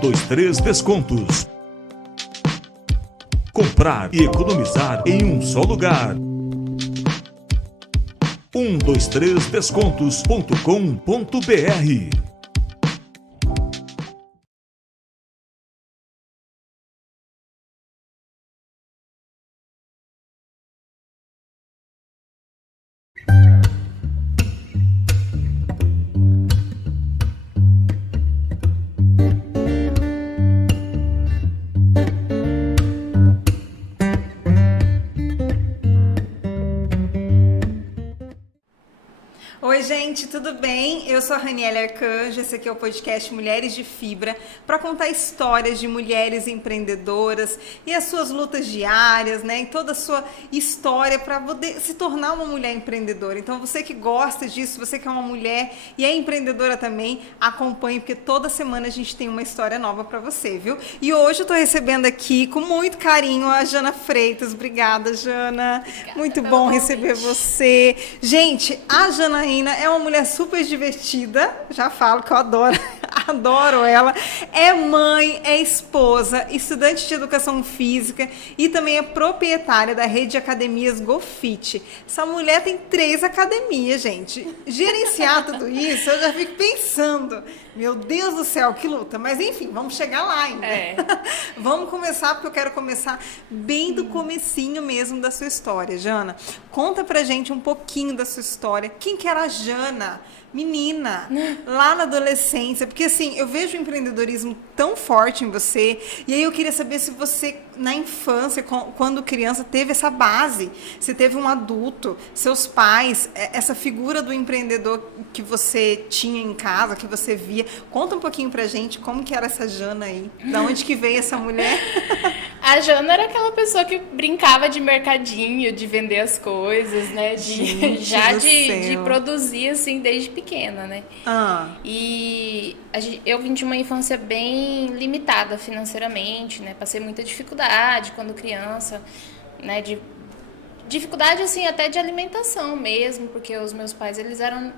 123 Descontos. Comprar e economizar em um só lugar. 123descontos.com.br. Oi, gente, tudo bem? Eu sou a Raniele Arcanjo, esse aqui é o podcast Mulheres de Fibra, para contar histórias de mulheres empreendedoras e as suas lutas diárias, né? E toda a sua história para poder se tornar uma mulher empreendedora. Então, você que gosta disso, você que é uma mulher e é empreendedora também, acompanhe, porque toda semana a gente tem uma história nova para você, viu? E hoje eu tô recebendo aqui, com muito carinho, a Jana Freitas. Obrigada, Jana. Obrigada, muito bom receber você. Gente, a Janaína é uma mulher super divertida, já falo que eu adoro ela. É mãe, é esposa, estudante de educação física e também é proprietária da rede de academias GoFit. Essa mulher tem 3 academias, gente. Gerenciar tudo isso, eu já fico pensando, meu Deus do céu, que luta. Mas enfim, vamos chegar lá ainda. Vamos começar, porque eu quero começar bem do comecinho mesmo da sua história. Jana, conta pra gente um pouquinho da sua história. Quem que era a Jana, menina, lá na adolescência? Porque assim, eu vejo o empreendedorismo tão forte em você, e aí eu queria saber se você, na infância, quando criança, teve essa base, se teve um adulto, seus pais, essa figura do empreendedor que você tinha em casa, que você via. Conta um pouquinho pra gente como que era essa Jana aí, da onde que veio essa mulher? A Jana era aquela pessoa que brincava de mercadinho, de vender as coisas, né? De produzir, assim, desde pequena, né? E eu vim de uma infância bem limitada financeiramente, né? Passei muita dificuldade quando criança, né? Dificuldade, assim, até de alimentação mesmo, porque os meus pais, eles eram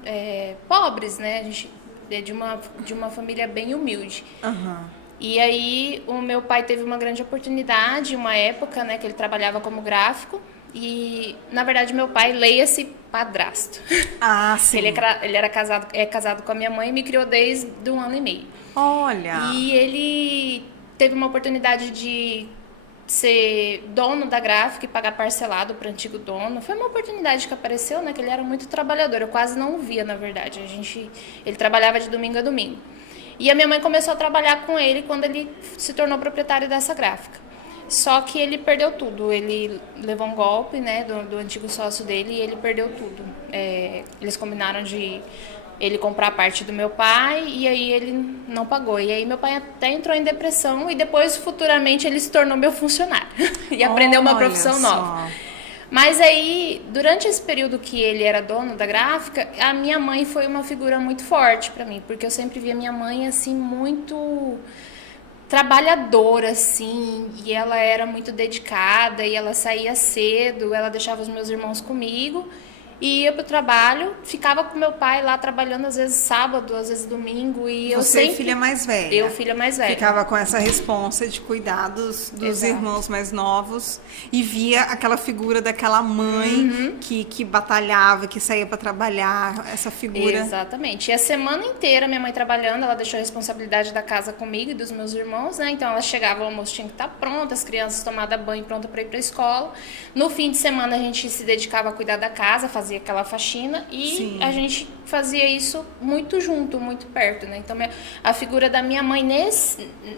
pobres, né? A gente é de uma família bem humilde. E aí, o meu pai teve uma grande oportunidade, uma época, né, que ele trabalhava como gráfico. E, na verdade, meu pai, leia-se padrasto. Sim. Ele era casado com a minha mãe e me criou desde 1 ano e meio. Olha! E ele teve uma oportunidade de ser dono da gráfica e pagar parcelado para o antigo dono. Foi uma oportunidade que apareceu, né, que ele era muito trabalhador. Eu quase não o via, na verdade. Ele trabalhava de domingo a domingo. E a minha mãe começou a trabalhar com ele quando ele se tornou proprietário dessa gráfica. Só que ele perdeu tudo. Ele levou um golpe, né, do antigo sócio dele, e ele perdeu tudo. Eles combinaram de ele comprar a parte do meu pai, e aí ele não pagou. E aí meu pai até entrou em depressão, e depois, futuramente, ele se tornou meu funcionário. E aprendeu uma profissão nova. Mas aí, durante esse período que ele era dono da gráfica, a minha mãe foi uma figura muito forte para mim, porque eu sempre via minha mãe, assim, muito trabalhadora, assim, e ela era muito dedicada, e ela saía cedo, ela deixava os meus irmãos comigo, e ia pro trabalho, ficava com meu pai lá trabalhando, às vezes sábado, às vezes domingo, e eu sempre... Você, filha mais velha. Eu, filha mais velha. Ficava com essa responsa de cuidar dos irmãos mais novos, e via aquela figura daquela mãe que batalhava, que saía para trabalhar, essa figura. Exatamente. E a semana inteira minha mãe trabalhando, ela deixou a responsabilidade da casa comigo e dos meus irmãos, né? Então ela chegava, o almoço tinha que estar pronto, as crianças tomadas banho, pronta para ir para a escola. No fim de semana a gente se dedicava a cuidar da casa, fazia aquela faxina, e a gente fazia isso muito junto, muito perto, né? Então a figura da minha mãe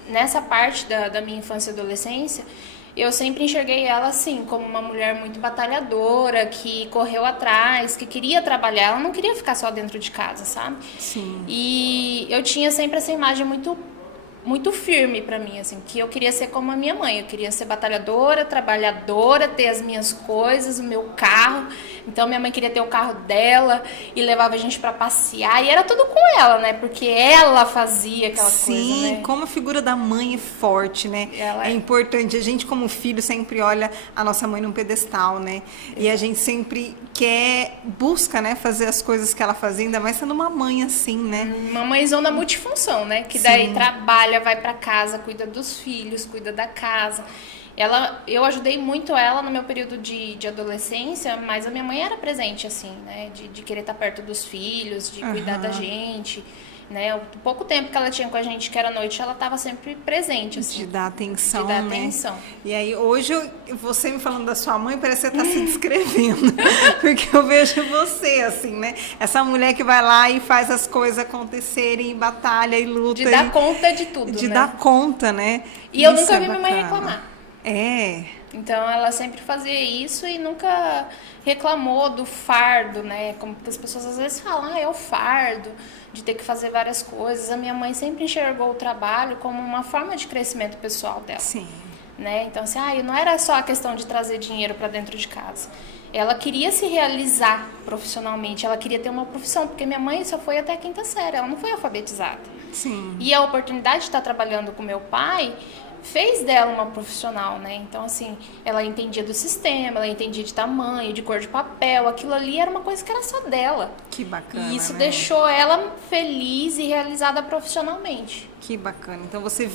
nessa parte da minha infância e adolescência, eu sempre enxerguei ela assim, como uma mulher muito batalhadora, que correu atrás, que queria trabalhar, ela não queria ficar só dentro de casa, sabe? Sim. E eu tinha sempre essa imagem muito muito firme para mim, assim, que eu queria ser como a minha mãe, eu queria ser batalhadora, trabalhadora, ter as minhas coisas, o meu carro. Então minha mãe queria ter o carro dela e levava a gente para passear, e era tudo com ela, né? Porque ela fazia aquela coisa, né? Sim, como a figura da mãe é forte, né? É importante. A gente, como filho, sempre olha a nossa mãe num pedestal, né? E a gente sempre busca, né, fazer as coisas que ela fazia, ainda mais sendo uma mãe assim, né? Uma mãezona multifunção, né? Que daí trabalha trabalha, vai para casa, cuida dos filhos, cuida da casa. Eu ajudei muito ela no meu período de adolescência, mas a minha mãe era presente, assim, né? De querer estar perto dos filhos, de cuidar da gente, né? O pouco tempo que ela tinha com a gente, que era noite, ela estava sempre presente, assim. De dar atenção, De dar né? atenção. E aí, hoje, você me falando da sua mãe, parece que você está se descrevendo. Porque eu vejo você, assim, né? Essa mulher que vai lá e faz as coisas acontecerem, e batalha e luta. De dar conta de tudo, de né? dar conta, né? E eu Isso nunca é vi minha mãe bacana. reclamar. É. Então ela sempre fazia isso e nunca reclamou do fardo, né? Como as pessoas às vezes falam, é o fardo de ter que fazer várias coisas. A minha mãe sempre enxergou o trabalho como uma forma de crescimento pessoal dela. Sim. Né? Então assim, não era só a questão de trazer dinheiro para dentro de casa. Ela queria se realizar profissionalmente, ela queria ter uma profissão, porque minha mãe só foi até a 5ª série, ela não foi alfabetizada. Sim. E a oportunidade de estar trabalhando com meu pai fez dela uma profissional, né? Então, assim, ela entendia do sistema, ela entendia de tamanho, de cor de papel, aquilo ali era uma coisa que era só dela. Que bacana, E isso né? deixou ela feliz e realizada profissionalmente. Que bacana. Então você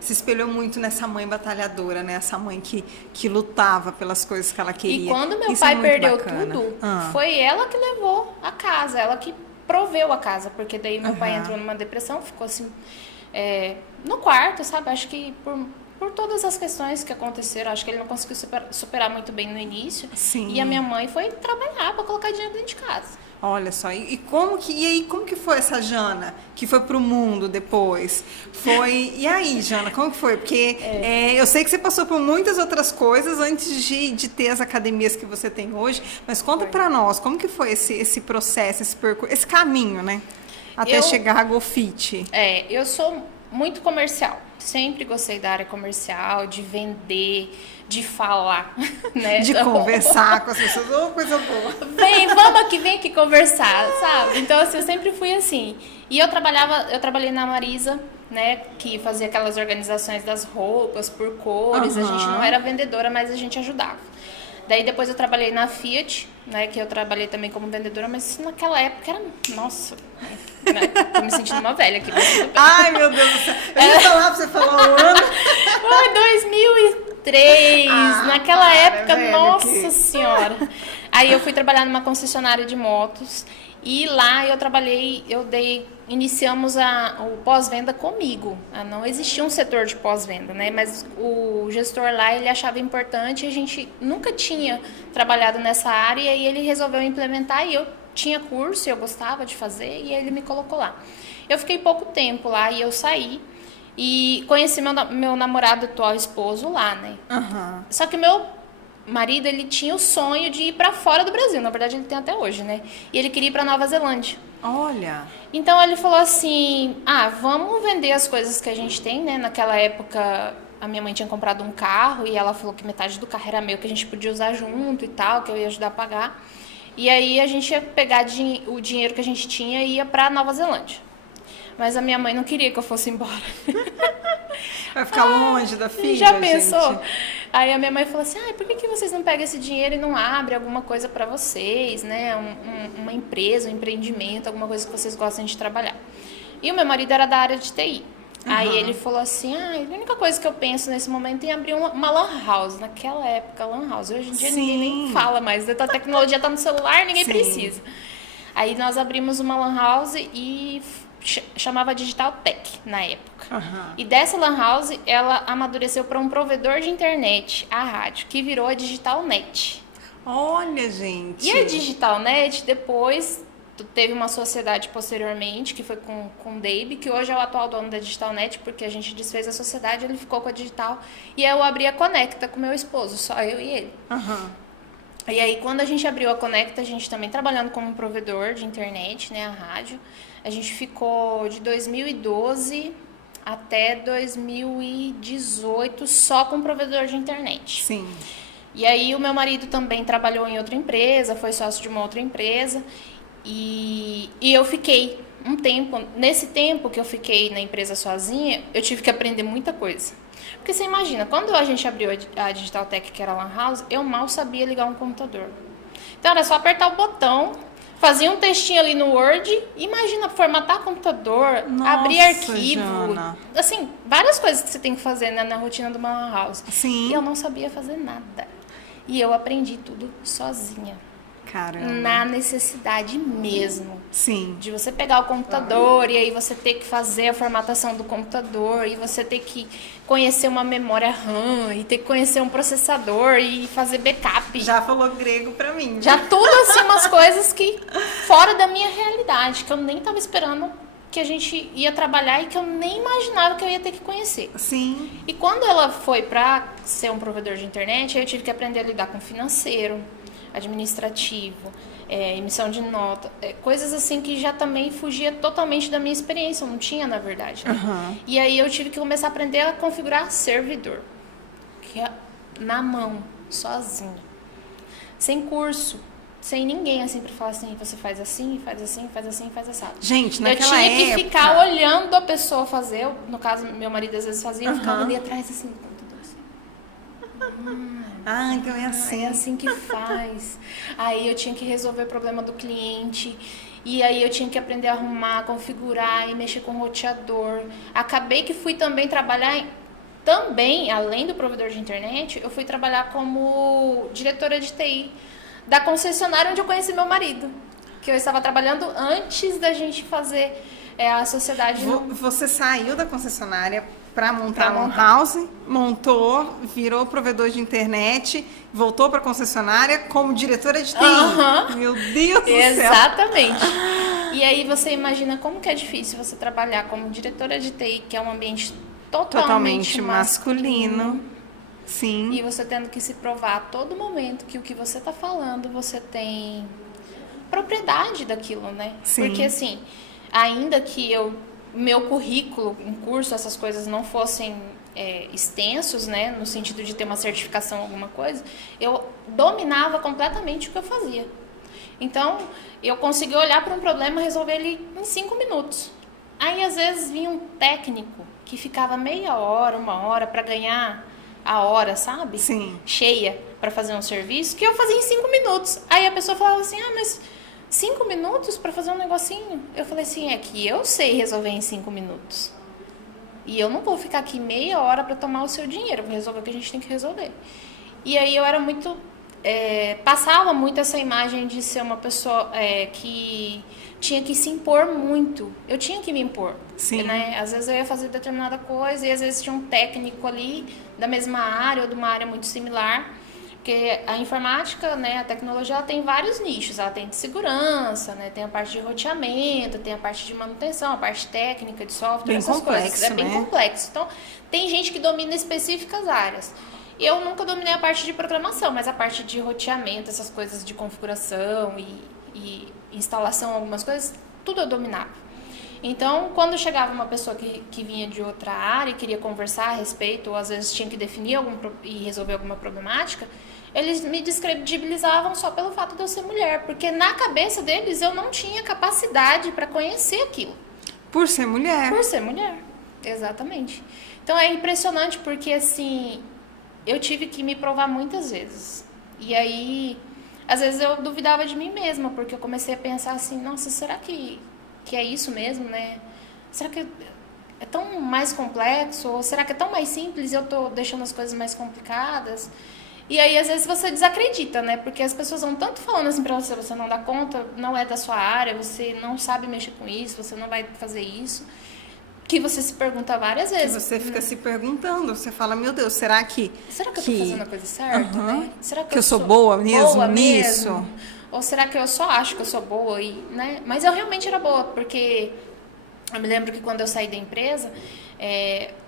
se espelhou muito nessa mãe batalhadora, né? Essa mãe que lutava pelas coisas que ela queria. E quando meu Isso é pai muito perdeu bacana. tudo, foi ela que levou a casa, ela que proveu a casa, porque daí meu pai entrou numa depressão, ficou assim, no quarto, sabe? Acho que por todas as questões que aconteceram, acho que ele não conseguiu superar muito bem no início. Sim. E a minha mãe foi trabalhar para colocar dinheiro dentro de casa. Olha só, e aí como que foi essa Jana que foi pro mundo depois? E aí, Jana, como que foi? Porque eu sei que você passou por muitas outras coisas antes de ter as academias que você tem hoje, mas conta pra nós, como que foi esse processo, esse percurso, esse caminho, né? Até chegar a GoFit. Eu sou muito comercial. Sempre gostei da área comercial, de vender, de falar, né? De conversar com as pessoas, coisa boa. Vem aqui conversar, sabe? Então, assim, eu sempre fui assim. E eu trabalhei na Marisa, né? Que fazia aquelas organizações das roupas por cores. A gente não era vendedora, mas a gente ajudava. Daí depois eu trabalhei na Fiat, né, que eu trabalhei também como vendedora, mas isso naquela época era, nossa, né, tô me sentindo uma velha aqui. Ai, meu Deus do céu. Eu ia falar pra você falar o ano. Foi 2003, naquela época, velho, nossa senhora. Aí eu fui trabalhar numa concessionária de motos e lá iniciamos o pós-venda comigo. Não existia um setor de pós-venda, né? Mas o gestor lá, ele achava importante, a gente nunca tinha trabalhado nessa área e ele resolveu implementar e eu tinha curso, eu gostava de fazer e ele me colocou lá. Eu fiquei pouco tempo lá e eu saí e conheci meu namorado, atual esposo lá, né? Só que meu marido, ele tinha o sonho de ir para fora do Brasil, na verdade ele tem até hoje, né? E ele queria ir para Nova Zelândia. Olha. Então ele falou assim, vamos vender as coisas que a gente tem, né? Naquela época a minha mãe tinha comprado um carro e ela falou que metade do carro era meu, que a gente podia usar junto e tal, que eu ia ajudar a pagar. E aí a gente ia pegar o dinheiro que a gente tinha e ia para Nova Zelândia. Mas a minha mãe não queria que eu fosse embora. Vai ficar longe da filha, já pensou? gente? Aí a minha mãe falou assim, por que vocês não pegam esse dinheiro e não abrem alguma coisa para vocês, né? Uma empresa, um empreendimento, alguma coisa que vocês gostem de trabalhar. E o meu marido era da área de TI. Aí ele falou assim, a única coisa que eu penso nesse momento é abrir uma lan house. Naquela época, lan house. Hoje em dia ninguém nem fala mais. A tecnologia tá no celular, ninguém precisa. Aí nós abrimos uma lan house e chamava Digital Tech na época. E dessa lan house, ela amadureceu para um provedor de internet, a rádio, que virou a Digital Net. Olha, gente. E a Digital Net, depois, teve uma sociedade posteriormente, que foi com o Dave, que hoje é o atual dono da Digital Net, porque a gente desfez a sociedade, ele ficou com a Digital, e eu abri a Conecta com meu esposo, só eu e ele. E aí, quando a gente abriu a Conecta, a gente também trabalhando como provedor de internet, né, a rádio, a gente ficou de 2012 até 2018 só com provedor de internet. Sim. E aí o meu marido também trabalhou em outra empresa, foi sócio de uma outra empresa. E eu fiquei um tempo, nesse tempo que eu fiquei na empresa sozinha, eu tive que aprender muita coisa. Porque você imagina, quando a gente abriu a Digital Tech, que era a Lan House, eu mal sabia ligar um computador. Então era só apertar o botão, Fazia um textinho ali no Word, imagina formatar computador, Nossa, abrir arquivo, Jana. assim, várias coisas que você tem que fazer, né, na rotina de uma lan house. Sim. E eu não sabia fazer nada. E eu aprendi tudo sozinha. Caramba. Na necessidade mesmo. Sim. De você pegar o computador e aí você ter que fazer a formatação do computador e você ter que conhecer uma memória RAM e ter que conhecer um processador e fazer backup. Já falou grego pra mim. Já tudo assim, umas coisas que fora da minha realidade, que eu nem tava esperando que a gente ia trabalhar e que eu nem imaginava que eu ia ter que conhecer. Sim. E quando ela foi para ser um provedor de internet, aí eu tive que aprender a lidar com financeiro, administrativo, emissão de nota, coisas assim que já também fugia totalmente da minha experiência, eu não tinha na verdade. Né? Uhum. E aí eu tive que começar a aprender a configurar servidor, que é na mão, sozinha, sem curso, sem ninguém assim para falar assim, você faz assim, faz assim, faz assim, faz assim. Gente, naquela eu tinha época... que ficar olhando a pessoa fazer, no caso meu marido às vezes fazia, eu ficava ali atrás assim, do computador assim. Ah, então é assim. É assim que faz. Aí eu tinha que resolver o problema do cliente. E aí eu tinha que aprender a arrumar, configurar e mexer com o roteador. Acabei que fui também trabalhar... Também, além do provedor de internet, eu fui trabalhar como diretora de TI da concessionária onde eu conheci meu marido. Que eu estava trabalhando antes da gente fazer a sociedade... Você saiu da concessionária para montar uma house, montou, virou provedor de internet, voltou para a concessionária como diretora de TI. Meu Deus do céu! Exatamente. E aí você imagina como que é difícil você trabalhar como diretora de TI, que é um ambiente totalmente masculino. Sim. E você tendo que se provar a todo momento que o que você está falando, você tem propriedade daquilo, né? Sim. Porque assim, ainda que meu currículo em curso, essas coisas não fossem extensos, né, no sentido de ter uma certificação, alguma coisa, eu dominava completamente o que eu fazia. Então, eu conseguia olhar para um problema e resolver ele em 5 minutos. Aí, às vezes, vinha um técnico que ficava meia hora, 1 hora para ganhar a hora, sabe? Sim. Cheia para fazer um serviço, que eu fazia em 5 minutos. Aí a pessoa falava assim, mas 5 minutos para fazer um negocinho? Eu falei assim, é que eu sei resolver em 5 minutos. E eu não vou ficar aqui meia hora para tomar o seu dinheiro, vou resolver o que a gente tem que resolver. E aí eu era muito... passava muito essa imagem de ser uma pessoa que tinha que se impor muito. Eu tinha que me impor. Sim. Né? Às vezes eu ia fazer determinada coisa e às vezes tinha um técnico ali da mesma área ou de uma área muito similar. Porque a informática, né, a tecnologia, ela tem vários nichos. Ela tem de segurança, né, tem a parte de roteamento, tem a parte de manutenção, a parte técnica de software, bem essas complexo, coisas. É bem né? complexo. Então, tem gente que domina específicas áreas. E eu nunca dominei a parte de programação, mas a parte de roteamento, essas coisas de configuração e instalação, algumas coisas, tudo eu dominava. Então, quando chegava uma pessoa que vinha de outra área e queria conversar a respeito, ou às vezes tinha que definir e resolver alguma problemática, eles me descredibilizavam só pelo fato de eu ser mulher, porque na cabeça deles eu não tinha capacidade para conhecer aquilo. Por ser mulher. Por ser mulher, exatamente. Então é impressionante porque, assim, eu tive que me provar muitas vezes. E aí, às vezes eu duvidava de mim mesma, porque eu comecei a pensar assim, nossa, será que é isso mesmo, né? Será que é tão mais complexo? Ou será que é tão mais simples e eu tô deixando as coisas mais complicadas? E aí, às vezes, você desacredita, né? Porque as pessoas vão tanto falando assim pra você, você não dá conta, não é da sua área, você não sabe mexer com isso, você não vai fazer isso, que você se pergunta várias vezes. Que você fica se perguntando, você fala, meu Deus, será que eu tô fazendo a coisa certa, né? Será que eu sou boa mesmo nisso? Mesmo? Ou será que eu só acho que eu sou boa, né? Mas eu realmente era boa, porque eu me lembro que quando eu saí da empresa,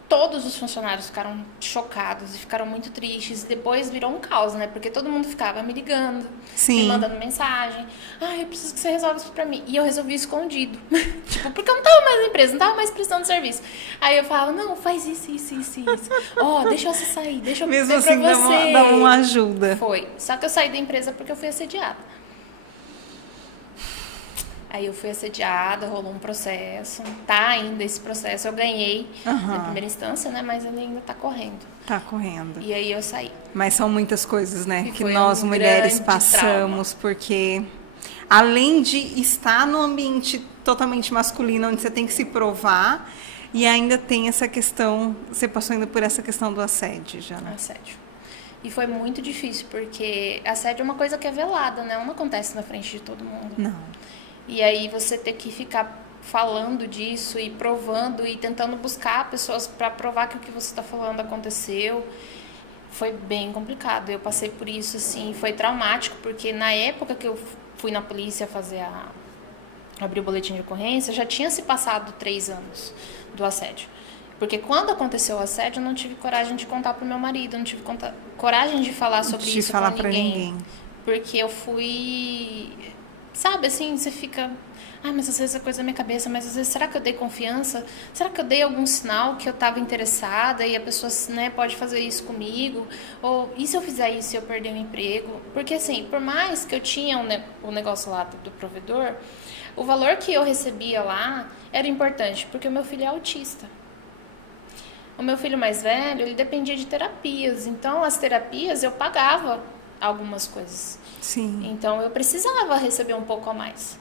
todos os funcionários ficaram chocados e ficaram muito tristes. Depois virou um caos, né? Porque todo mundo ficava me ligando, Sim. me mandando mensagem. Eu preciso que você resolva isso pra mim. E eu resolvi escondido. Tipo, porque eu não tava mais na empresa, não tava mais prestando serviço. Aí eu falava, não, faz isso. Deixa eu sair, deixa eu mesmo ver assim, pra você. dá uma ajuda. Foi. Só que eu saí da empresa porque eu fui assediada. Aí eu fui assediada, rolou um processo. Tá ainda esse processo. Eu ganhei na primeira instância, né? Mas ele ainda tá correndo. Tá correndo. E aí eu saí. Mas são muitas coisas, né? E Que foi nós um mulheres grande passamos, porque além de estar num ambiente totalmente masculino, onde você tem que se provar, e ainda tem essa questão, você passou ainda por essa questão do assédio já, né? Assédio. E foi muito difícil, porque assédio é uma coisa que é velada, né? Não acontece na frente de todo mundo. Não. E aí você ter que ficar falando disso e provando e tentando buscar pessoas para provar que o que você está falando aconteceu, foi bem complicado. Eu passei por isso, assim, foi traumático, porque na época que eu fui na polícia abrir o boletim de ocorrência, já tinha se passado 3 anos do assédio. Porque quando aconteceu o assédio, eu não tive coragem de contar pro meu marido, não tive coragem de falar sobre De isso falar com pra ninguém. Porque eu fui... Sabe, assim, você fica... mas às vezes é coisa da minha cabeça, mas às vezes, será que eu dei confiança? Será que eu dei algum sinal que eu estava interessada e a pessoa, né, pode fazer isso comigo? Ou, e se eu fizer isso e eu perder o emprego? Porque, assim, por mais que eu tinha o negócio lá do provedor, o valor que eu recebia lá era importante, porque o meu filho é autista. O meu filho mais velho, ele dependia de terapias. Então, as terapias, eu pagava algumas coisas. Sim. Então, eu precisava receber um pouco a mais.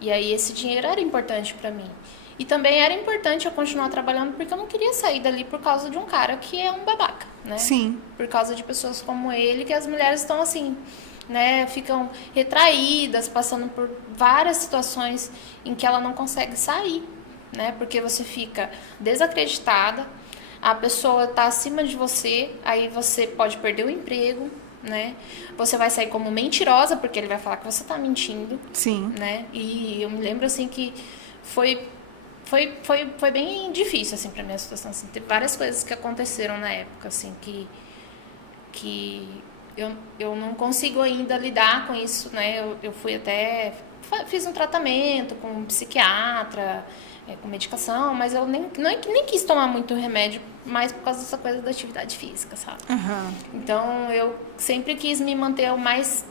E aí, esse dinheiro era importante para mim. E também era importante eu continuar trabalhando, porque eu não queria sair dali por causa de um cara que é um babaca, né? Sim. Por causa de pessoas como ele, que as mulheres estão assim, né? Ficam retraídas, passando por várias situações em que ela não consegue sair, né? Porque você fica desacreditada, a pessoa está acima de você, aí você pode perder o emprego, né? Você vai sair como mentirosa, porque ele vai falar que você está mentindo. Sim. Né? E eu me lembro, assim, que foi bem difícil, assim, pra minha situação. Assim. Teve várias coisas que aconteceram na época, assim, que eu não consigo ainda lidar com isso, né? Eu fui até... Fiz um tratamento com um psiquiatra, com medicação, mas eu nem quis tomar muito remédio, mais por causa dessa coisa da atividade física, sabe? Uhum. Então, eu sempre quis me manter o mais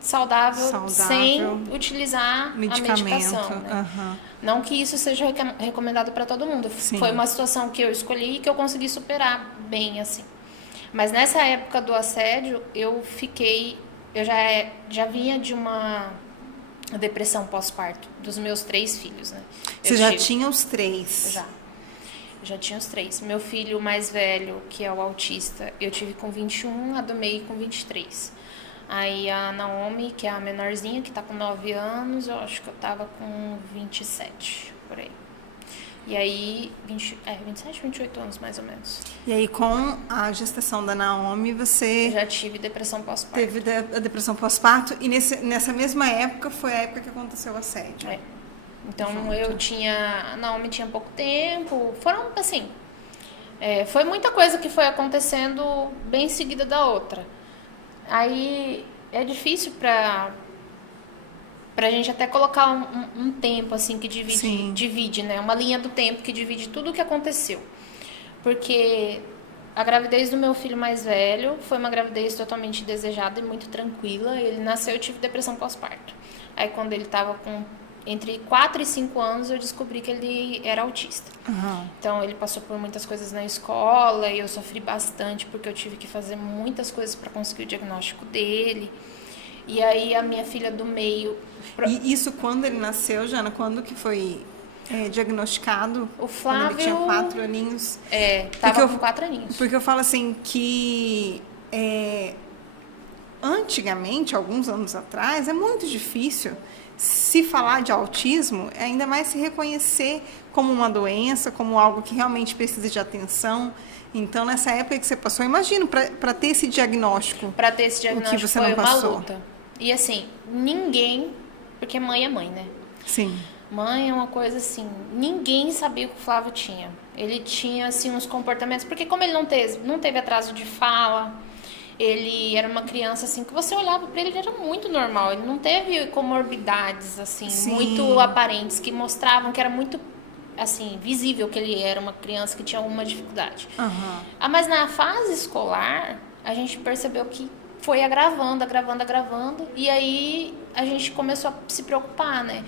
saudável. Sem utilizar a medicação. Né? Uhum. Não que isso seja recomendado para todo mundo. Sim. Foi uma situação que eu escolhi e que eu consegui superar bem, assim. Mas nessa época do assédio, eu já vinha de uma depressão pós-parto dos meus 3 filhos, né? Você já tinha os 3? Já tinha os 3. Meu filho mais velho, que é o autista, eu tive com 21, a do meio com 23. Aí a Naomi, que é a menorzinha, que tá com 9 anos, eu acho que eu tava com 27, por aí. E aí, 27, 28 anos, mais ou menos. E aí, com a gestação da Naomi, você... Eu já tive depressão pós-parto. Teve a depressão pós-parto, e nessa mesma época, foi a época que aconteceu o assédio. É. Então, a Naomi tinha pouco tempo, foram, assim... foi muita coisa que foi acontecendo bem em seguida da outra. Aí, é difícil pra gente até colocar um tempo, assim, que divide, né? Uma linha do tempo que divide tudo o que aconteceu. Porque a gravidez do meu filho mais velho foi uma gravidez totalmente desejada e muito tranquila. Ele nasceu e eu tive depressão pós-parto. Aí, quando ele estava com entre 4 e 5 anos, eu descobri que ele era autista. Uhum. Então, ele passou por muitas coisas na escola e eu sofri bastante porque eu tive que fazer muitas coisas para conseguir o diagnóstico dele. E aí, a minha filha do meio... E isso quando ele nasceu, Jana? Quando que foi diagnosticado? O Flávio... Quando ele tinha 4 aninhos? Tava com 4 aninhos. Porque eu falo assim que... antigamente, alguns anos atrás, é muito difícil se falar de autismo, ainda mais se reconhecer como uma doença, como algo que realmente precisa de atenção. Então, nessa época que você passou, imagino, para ter esse diagnóstico. Para ter esse diagnóstico que você foi não passou. uma luta. E assim, ninguém... Porque mãe é mãe, né? Sim. Mãe é uma coisa assim... Ninguém sabia o que o Flávio tinha. Ele tinha, assim, uns comportamentos... Porque como ele não teve atraso de fala... Ele era uma criança, assim, que você olhava para ele era muito normal. Ele não teve comorbidades, assim, Sim. muito aparentes, que mostravam que era muito, assim, visível que ele era uma criança que tinha alguma dificuldade. Uhum. Mas na fase escolar, a gente percebeu que foi agravando. E aí, a gente começou a se preocupar, né?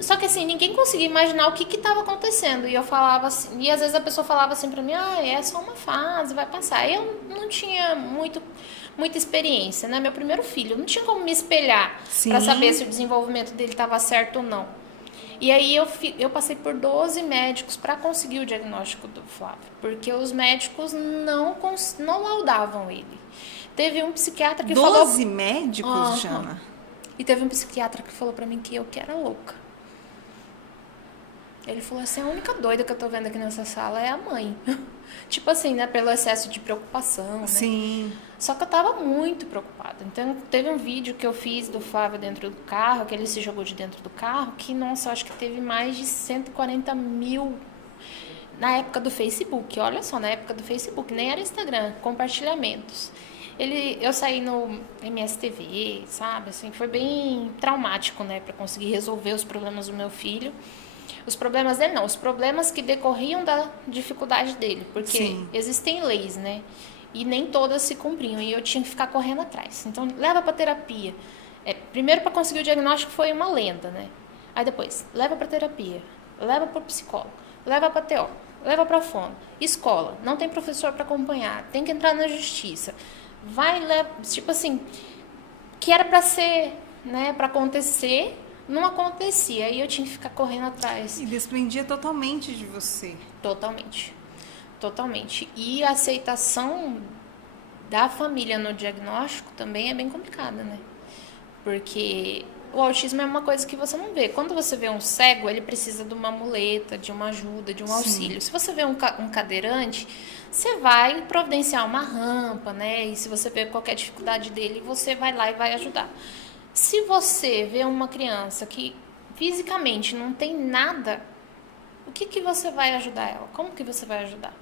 Só que assim, ninguém conseguia imaginar o que estava acontecendo. E eu falava assim, e às vezes a pessoa falava assim pra mim, é só uma fase, vai passar. Eu não tinha muita experiência, né? Meu primeiro filho, não tinha como me espelhar Sim. para saber se o desenvolvimento dele estava certo ou não. E aí eu passei por 12 médicos para conseguir o diagnóstico do Flávio, porque os médicos não laudavam ele. Teve um psiquiatra que 12 médicos, Aham. Jana? E teve um psiquiatra que falou pra mim que eu que era louca. Ele falou assim, a única doida que eu tô vendo aqui nessa sala é a mãe. Tipo assim, né, pelo excesso de preocupação, né? Sim. Só que eu tava muito preocupada. Então, teve um vídeo que eu fiz do Flávio dentro do carro, que ele se jogou de dentro do carro, que, nossa, eu acho que teve mais de 140 mil na época do Facebook. Olha só, na época do Facebook, nem era Instagram, compartilhamentos. Eu saí no MSTV, sabe? Assim, foi bem traumático, né? Pra conseguir resolver os problemas do meu filho. Os problemas dele não, os problemas que decorriam da dificuldade dele. Porque Sim. existem leis, né? E nem todas se cumpriam. E eu tinha que ficar correndo atrás. Então, leva pra terapia. Primeiro, para conseguir o diagnóstico, foi uma lenda, né? Aí depois, leva pra terapia. Leva pro psicólogo. Leva pra TO. Leva pra fono. Escola. Não tem professor pra acompanhar. Tem que entrar na justiça. Leva, tipo assim, que era pra ser, né, pra acontecer, não acontecia. Aí eu tinha que ficar correndo atrás. E desprendia totalmente de você. Totalmente. Totalmente. E a aceitação da família no diagnóstico também é bem complicada, né? Porque o autismo é uma coisa que você não vê. Quando você vê um cego, ele precisa de uma muleta, de uma ajuda, de um auxílio. Se você vê um cadeirante, você vai providenciar uma rampa, né? E se você vê qualquer dificuldade dele, você vai lá e vai ajudar. Se você vê uma criança que fisicamente não tem nada, o que você vai ajudar ela? Como que você vai ajudar?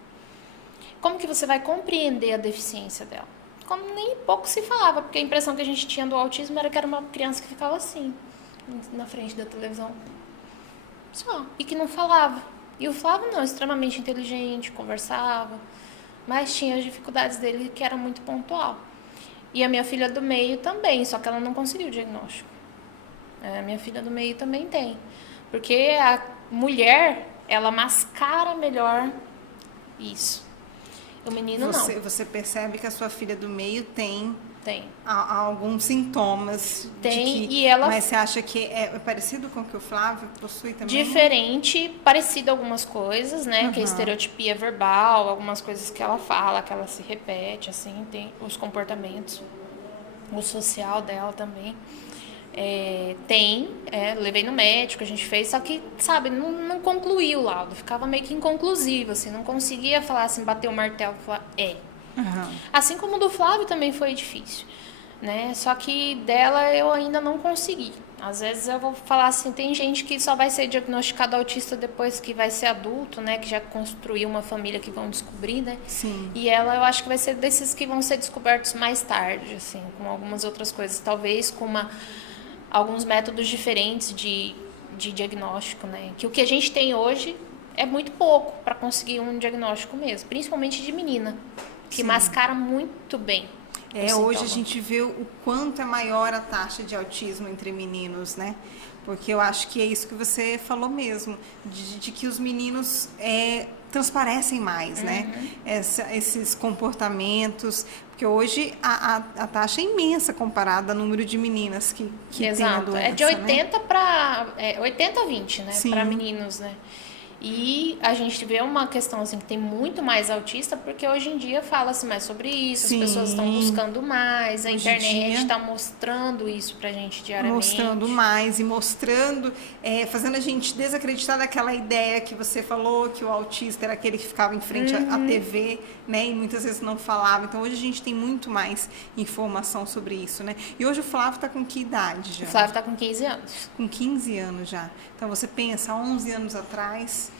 Como que você vai compreender a deficiência dela? Como nem pouco se falava, porque a impressão que a gente tinha do autismo era que era uma criança que ficava assim, na frente da televisão. Só. E que não falava. E o Flávio não, extremamente inteligente, conversava, mas tinha as dificuldades dele que era muito pontual. E a minha filha do meio também, só que ela não conseguiu o diagnóstico. A minha filha do meio também tem. Porque a mulher, ela mascara melhor isso. O menino não. Você percebe que a sua filha do meio tem Tem. alguns sintomas. Tem, e ela... Mas você acha que é parecido com o que o Flávio possui também? Diferente, parecido algumas coisas, né? Que é estereotipia verbal, algumas coisas que ela fala, que ela se repete, assim, tem os comportamentos. O social dela também. Levei no médico, a gente fez, só que, sabe, não concluiu o laudo, ficava meio que inconclusivo, assim, não conseguia falar assim, bater o martelo e falar, Assim como o do Flávio também foi difícil, né, só que dela eu ainda não consegui. Às vezes eu vou falar assim, tem gente que só vai ser diagnosticado autista depois que vai ser adulto, né, que já construiu uma família que vão descobrir, né? Sim. E ela, eu acho que vai ser desses que vão ser descobertos mais tarde, assim, com algumas outras coisas, talvez com alguns métodos diferentes de diagnóstico, né? Que o que a gente tem hoje é muito pouco para conseguir um diagnóstico mesmo, principalmente de menina, que mascara muito bem. Hoje a gente vê o quanto é maior a taxa de autismo entre meninos, né? Porque eu acho que é isso que você falou mesmo, de que os meninos transparecem mais, né? Esses comportamentos, porque hoje a taxa é imensa comparada ao número de meninas que tem a doença. É de 80 para 80-20, né? Sim. Para meninos, né? E a gente vê uma questão assim que tem muito mais autista, porque hoje em dia fala-se mais sobre isso, Sim. as pessoas estão buscando mais, a internet está mostrando isso pra gente diariamente. Mostrando mais e mostrando, fazendo a gente desacreditar daquela ideia que você falou, que o autista era aquele que ficava em frente à TV, né, e muitas vezes não falava. Então hoje a gente tem muito mais informação sobre isso, né? E hoje o Flávio está com que idade já? O Flávio está com 15 anos. Com 15 anos já. Então você pensa, 11 anos atrás,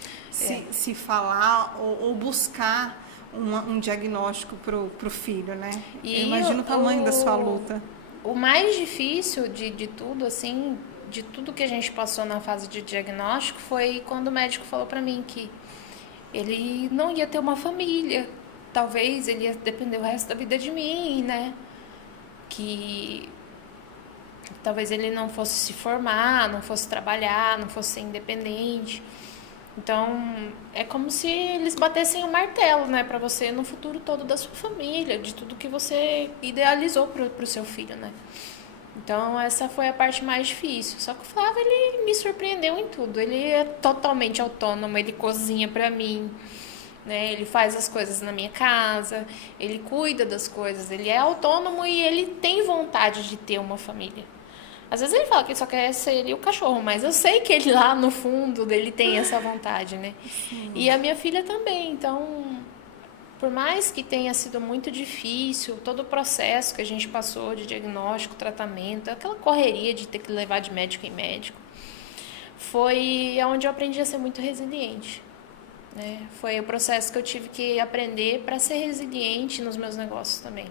se falar ou buscar um diagnóstico pro filho, né? E eu imagino o tamanho da sua luta. O mais difícil de tudo, assim, de tudo que a gente passou na fase de diagnóstico foi quando o médico falou pra mim que ele não ia ter uma família. Talvez ele ia depender o resto da vida de mim, né? Que talvez ele não fosse se formar, não fosse trabalhar, não fosse ser independente. Então, é como se eles batessem o martelo, né, para você no futuro todo da sua família, de tudo que você idealizou pro seu filho, né? Então, essa foi a parte mais difícil. Só que o Flávio, ele me surpreendeu em tudo. Ele é totalmente autônomo, ele cozinha pra mim, né? Ele faz as coisas na minha casa, ele cuida das coisas, ele é autônomo e ele tem vontade de ter uma família. Às vezes ele fala que só quer ser ele e o cachorro, mas eu sei que ele lá no fundo ele tem essa vontade, né? Sim. E a minha filha também, então, por mais que tenha sido muito difícil, todo o processo que a gente passou de diagnóstico, tratamento, aquela correria de ter que levar de médico em médico, foi onde eu aprendi a ser muito resiliente, né? Foi o processo que eu tive que aprender para ser resiliente nos meus negócios também.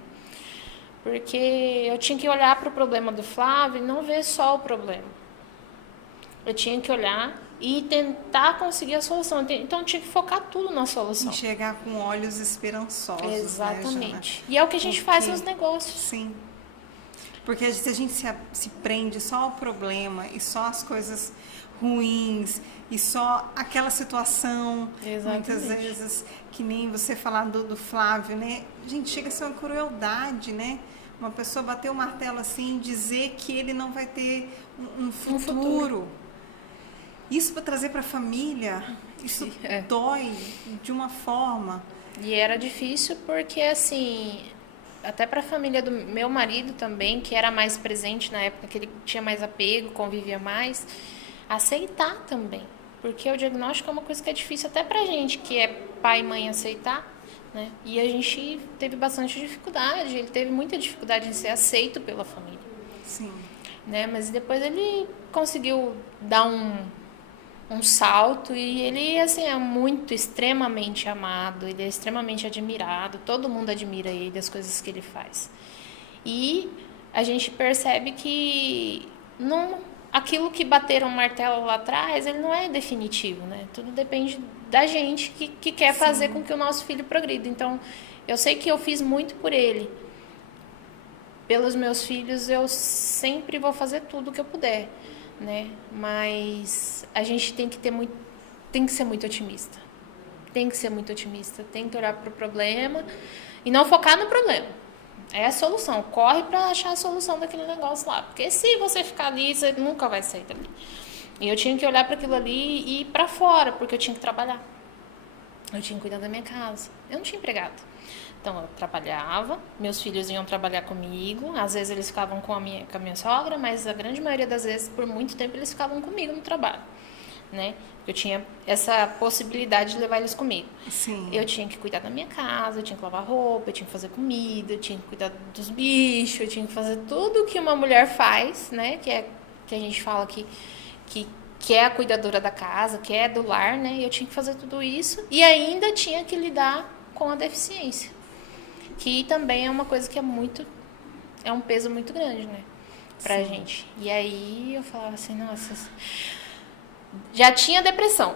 Porque eu tinha que olhar para o problema do Flávio e não ver só o problema. Eu tinha que olhar e tentar conseguir a solução. Então, eu tinha que focar tudo na solução. Enxergar com olhos esperançosos. Exatamente. Né, e é o que a gente faz nos negócios. Sim. Porque se a gente se prende só ao problema e só as coisas ruins e só aquela situação, exatamente, muitas vezes, que nem você falar do Flávio, né? Gente, chega a ser uma crueldade, né? Uma pessoa bater o martelo assim, dizer que ele não vai ter um futuro. Isso para trazer para a família, isso dói de uma forma. E era difícil porque, assim, até para a família do meu marido também, que era mais presente na época, que ele tinha mais apego, convivia mais, aceitar também. Porque o diagnóstico é uma coisa que é difícil até pra gente, que é pai e mãe, aceitar, né? E a gente teve bastante dificuldade, ele teve muita dificuldade em ser aceito pela família. Sim. Né? Mas depois ele conseguiu dar um salto e ele, assim, é muito, extremamente amado, ele é extremamente admirado, todo mundo admira ele, as coisas que ele faz. E a gente percebe que aquilo que bateram o martelo lá atrás, ele não é definitivo, né? Tudo depende da gente que quer fazer com que o nosso filho progrida. Então, eu sei que eu fiz muito por ele. Pelos meus filhos, eu sempre vou fazer tudo que eu puder, né? Mas a gente tem que ser muito otimista. Tem que ser muito otimista, tem que olhar para o problema e não focar no problema. É a solução, corre para achar a solução daquele negócio lá, porque se você ficar ali, você nunca vai sair dali. E eu tinha que olhar para aquilo ali e ir para fora, porque eu tinha que trabalhar. Eu tinha que cuidar da minha casa. Eu não tinha empregado. Então eu trabalhava, meus filhos iam trabalhar comigo, às vezes eles ficavam com a minha sogra, mas a grande maioria das vezes, por muito tempo, eles ficavam comigo no trabalho, né? Eu tinha essa possibilidade de levar eles comigo. Sim. Eu tinha que cuidar da minha casa, eu tinha que lavar roupa, eu tinha que fazer comida, eu tinha que cuidar dos bichos, eu tinha que fazer tudo que uma mulher faz, né? Que a gente fala que é a cuidadora da casa, que é do lar, né? E eu tinha que fazer tudo isso e ainda tinha que lidar com a deficiência, que também é uma coisa que é um peso muito grande, né? Pra gente. E aí eu falava assim, nossa, já tinha depressão,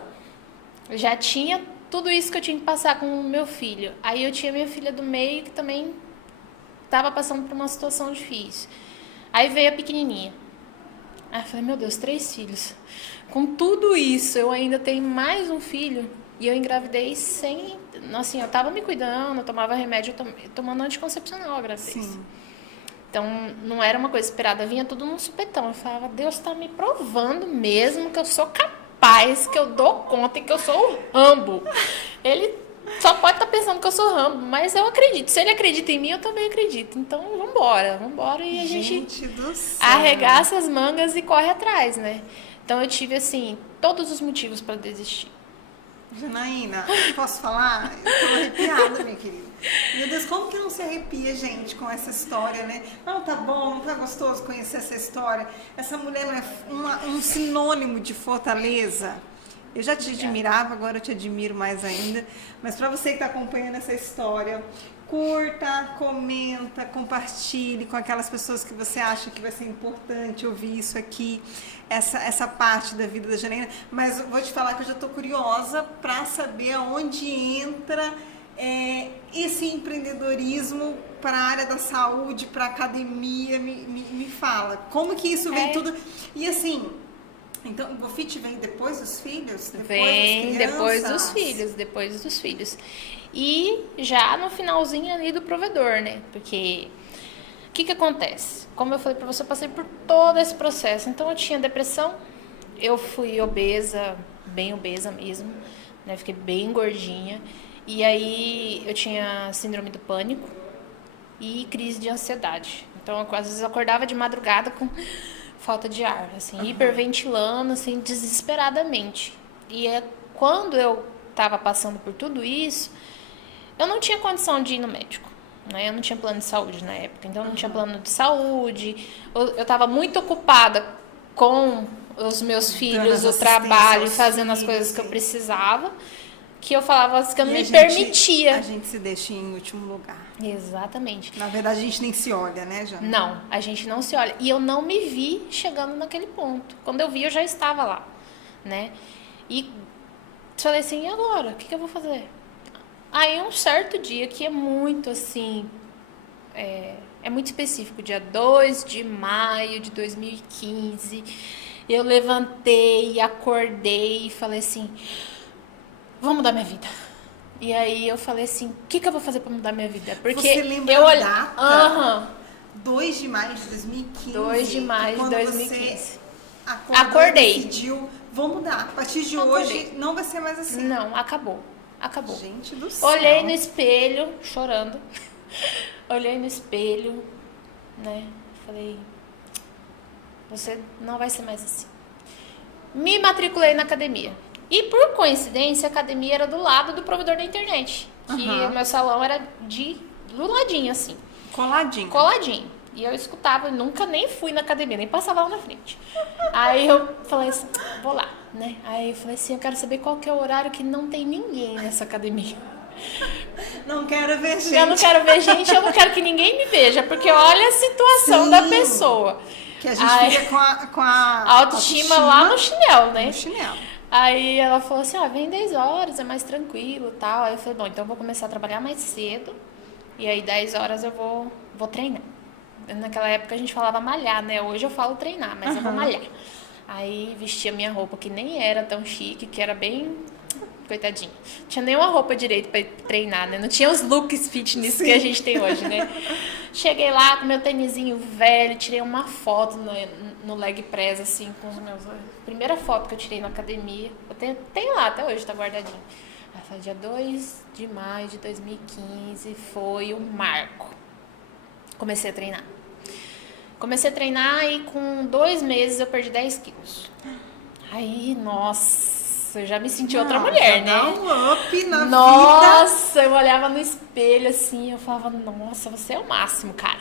já tinha tudo isso que eu tinha que passar com o meu filho. Aí eu tinha minha filha do meio que também estava passando por uma situação difícil. Aí veio a pequenininha. Aí eu falei, meu Deus, 3 filhos. Com tudo isso, eu ainda tenho mais um filho. E eu engravidei sem... Assim, eu tava me cuidando, eu tomava remédio, tomando anticoncepcional a gravidez. Sim. Então, não era uma coisa esperada, vinha tudo num supetão. Eu falava, Deus tá me provando mesmo que eu sou capaz, que eu dou conta e que eu sou o Rambo. Ele só pode estar pensando que eu sou Rambo, mas eu acredito. Se ele acredita em mim, eu também acredito. Então, vambora e a gente arregaça as mangas e corre atrás, né? Então, eu tive, assim, todos os motivos para desistir. Janaína, posso falar? Eu tô arrepiada, minha querida. Meu Deus, como que não se arrepia, gente, com essa história, né? Não tá bom, não tá gostoso conhecer essa história? Essa mulher não é um sinônimo de fortaleza. Eu já te admirava, agora eu te admiro mais ainda. Mas para você que está acompanhando essa história, curta, comenta, compartilhe com aquelas pessoas que você acha que vai ser importante ouvir isso aqui, essa parte da vida da Janaína. Mas eu vou te falar que eu já estou curiosa para saber aonde entra esse empreendedorismo para a área da saúde, para a academia. Me fala, como que isso vem tudo? E assim, Então, o fit vem depois dos filhos? Vem depois dos crianças? filhos. E já no finalzinho ali do provedor, né? Porque o que acontece? Como eu falei pra você, eu passei por todo esse processo. Então eu tinha depressão, eu fui obesa, bem obesa mesmo, né? Fiquei bem gordinha. E aí eu tinha síndrome do pânico e crise de ansiedade. Então eu, às vezes eu acordava de madrugada com falta de ar, assim, hiperventilando, assim, desesperadamente. E quando eu estava passando por tudo isso, eu não tinha condição de ir no médico, né? Eu não tinha plano de saúde na época, então eu não tinha plano de saúde. Eu estava muito ocupada com os meus filhos, o trabalho, fazendo as coisas que eu precisava, que eu falava que eu não me permitia. A gente se deixa em último lugar. Exatamente. Na verdade, a gente nem se olha, né, Jana? Não, a gente não se olha. E eu não me vi chegando naquele ponto. Quando eu vi, eu já estava lá, né? E falei assim, e agora? O que eu vou fazer? Aí, um certo dia, que é muito assim... É muito específico, dia 2 de maio de 2015, eu levantei, acordei e falei assim, vou mudar minha vida. E aí eu falei assim, o que eu vou fazer pra mudar minha vida? Porque você lembra eu a data? 2 de maio de 2015. 2 de maio de 2015. Você acordei. Decidiu, vou mudar. A partir de hoje não vai ser mais assim. Não, acabou. Gente do céu. Olhei no espelho, chorando. Olhei no espelho, né? Falei, você não vai ser mais assim. Me matriculei na academia. E por coincidência, a academia era do lado do provedor da internet. Que o meu salão era do ladinho, assim. Coladinho. E eu escutava, nunca nem fui na academia, nem passava lá na frente. Aí eu falei assim, vou lá, né? Aí eu falei assim, eu quero saber qual que é o horário que não tem ninguém nessa academia. Não quero ver gente. Eu não quero ver gente, eu não quero que ninguém me veja, porque olha a situação da pessoa. Que a gente fica com a autoestima lá no chinelo, né? No chinelo. Aí ela falou assim, vem 10 horas, é mais tranquilo e tal. Aí eu falei, bom, então eu vou começar a trabalhar mais cedo. E aí 10 horas eu vou treinar. Naquela época a gente falava malhar, né? Hoje eu falo treinar, mas eu vou malhar. Aí vestia minha roupa, que nem era tão chique, que era bem... Coitadinha. Não tinha nenhuma roupa direito pra ir treinar, né? Não tinha os looks fitness que a gente tem hoje, né? Cheguei lá com meu tênisinho velho, tirei uma foto no leg press, assim, com os meus... Primeira foto que eu tirei na academia. Eu tenho lá, até hoje tá guardadinho. Aí foi dia 2 de maio de 2015, foi o marco. Comecei a treinar e com 2 meses eu perdi 10 quilos. Aí, nossa... Eu já me senti outra mulher, né? Dá um up na vida. Nossa, eu olhava no espelho assim, eu falava, nossa, você é o máximo, cara.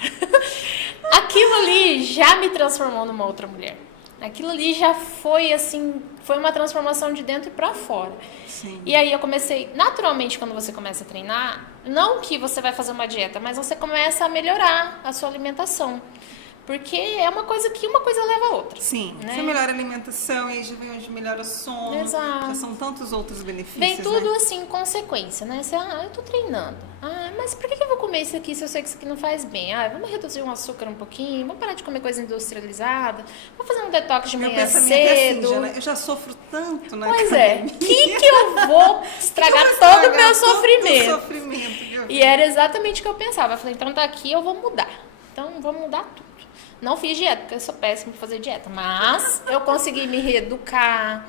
Aquilo ali já me transformou numa outra mulher. Aquilo ali já foi assim, foi uma transformação de dentro pra fora. Sim. E aí eu comecei, naturalmente, quando você começa a treinar, não que você vai fazer uma dieta, mas você começa a melhorar a sua alimentação. Porque é uma coisa que uma coisa leva a outra. Sim, né? você melhora a alimentação, e aí já vem onde melhora o sono. Exato. Já são tantos outros benefícios. Vem tudo né? assim, consequência, né? Você, eu tô treinando. Mas por que eu vou comer isso aqui se eu sei que isso aqui não faz bem? Vamos reduzir o açúcar um pouquinho, vamos parar de comer coisa industrializada, vamos fazer um detox de manhã cedo. É assim, Jana, eu já sofro tanto na Pois academia. Que eu vou estragar todo o meu sofrimento? Todo o sofrimento que eu E era exatamente o que eu pensava. Eu falei, então daqui eu vou mudar. Então vou mudar tudo. Não fiz dieta, porque eu sou péssima pra fazer dieta. Mas eu consegui me reeducar,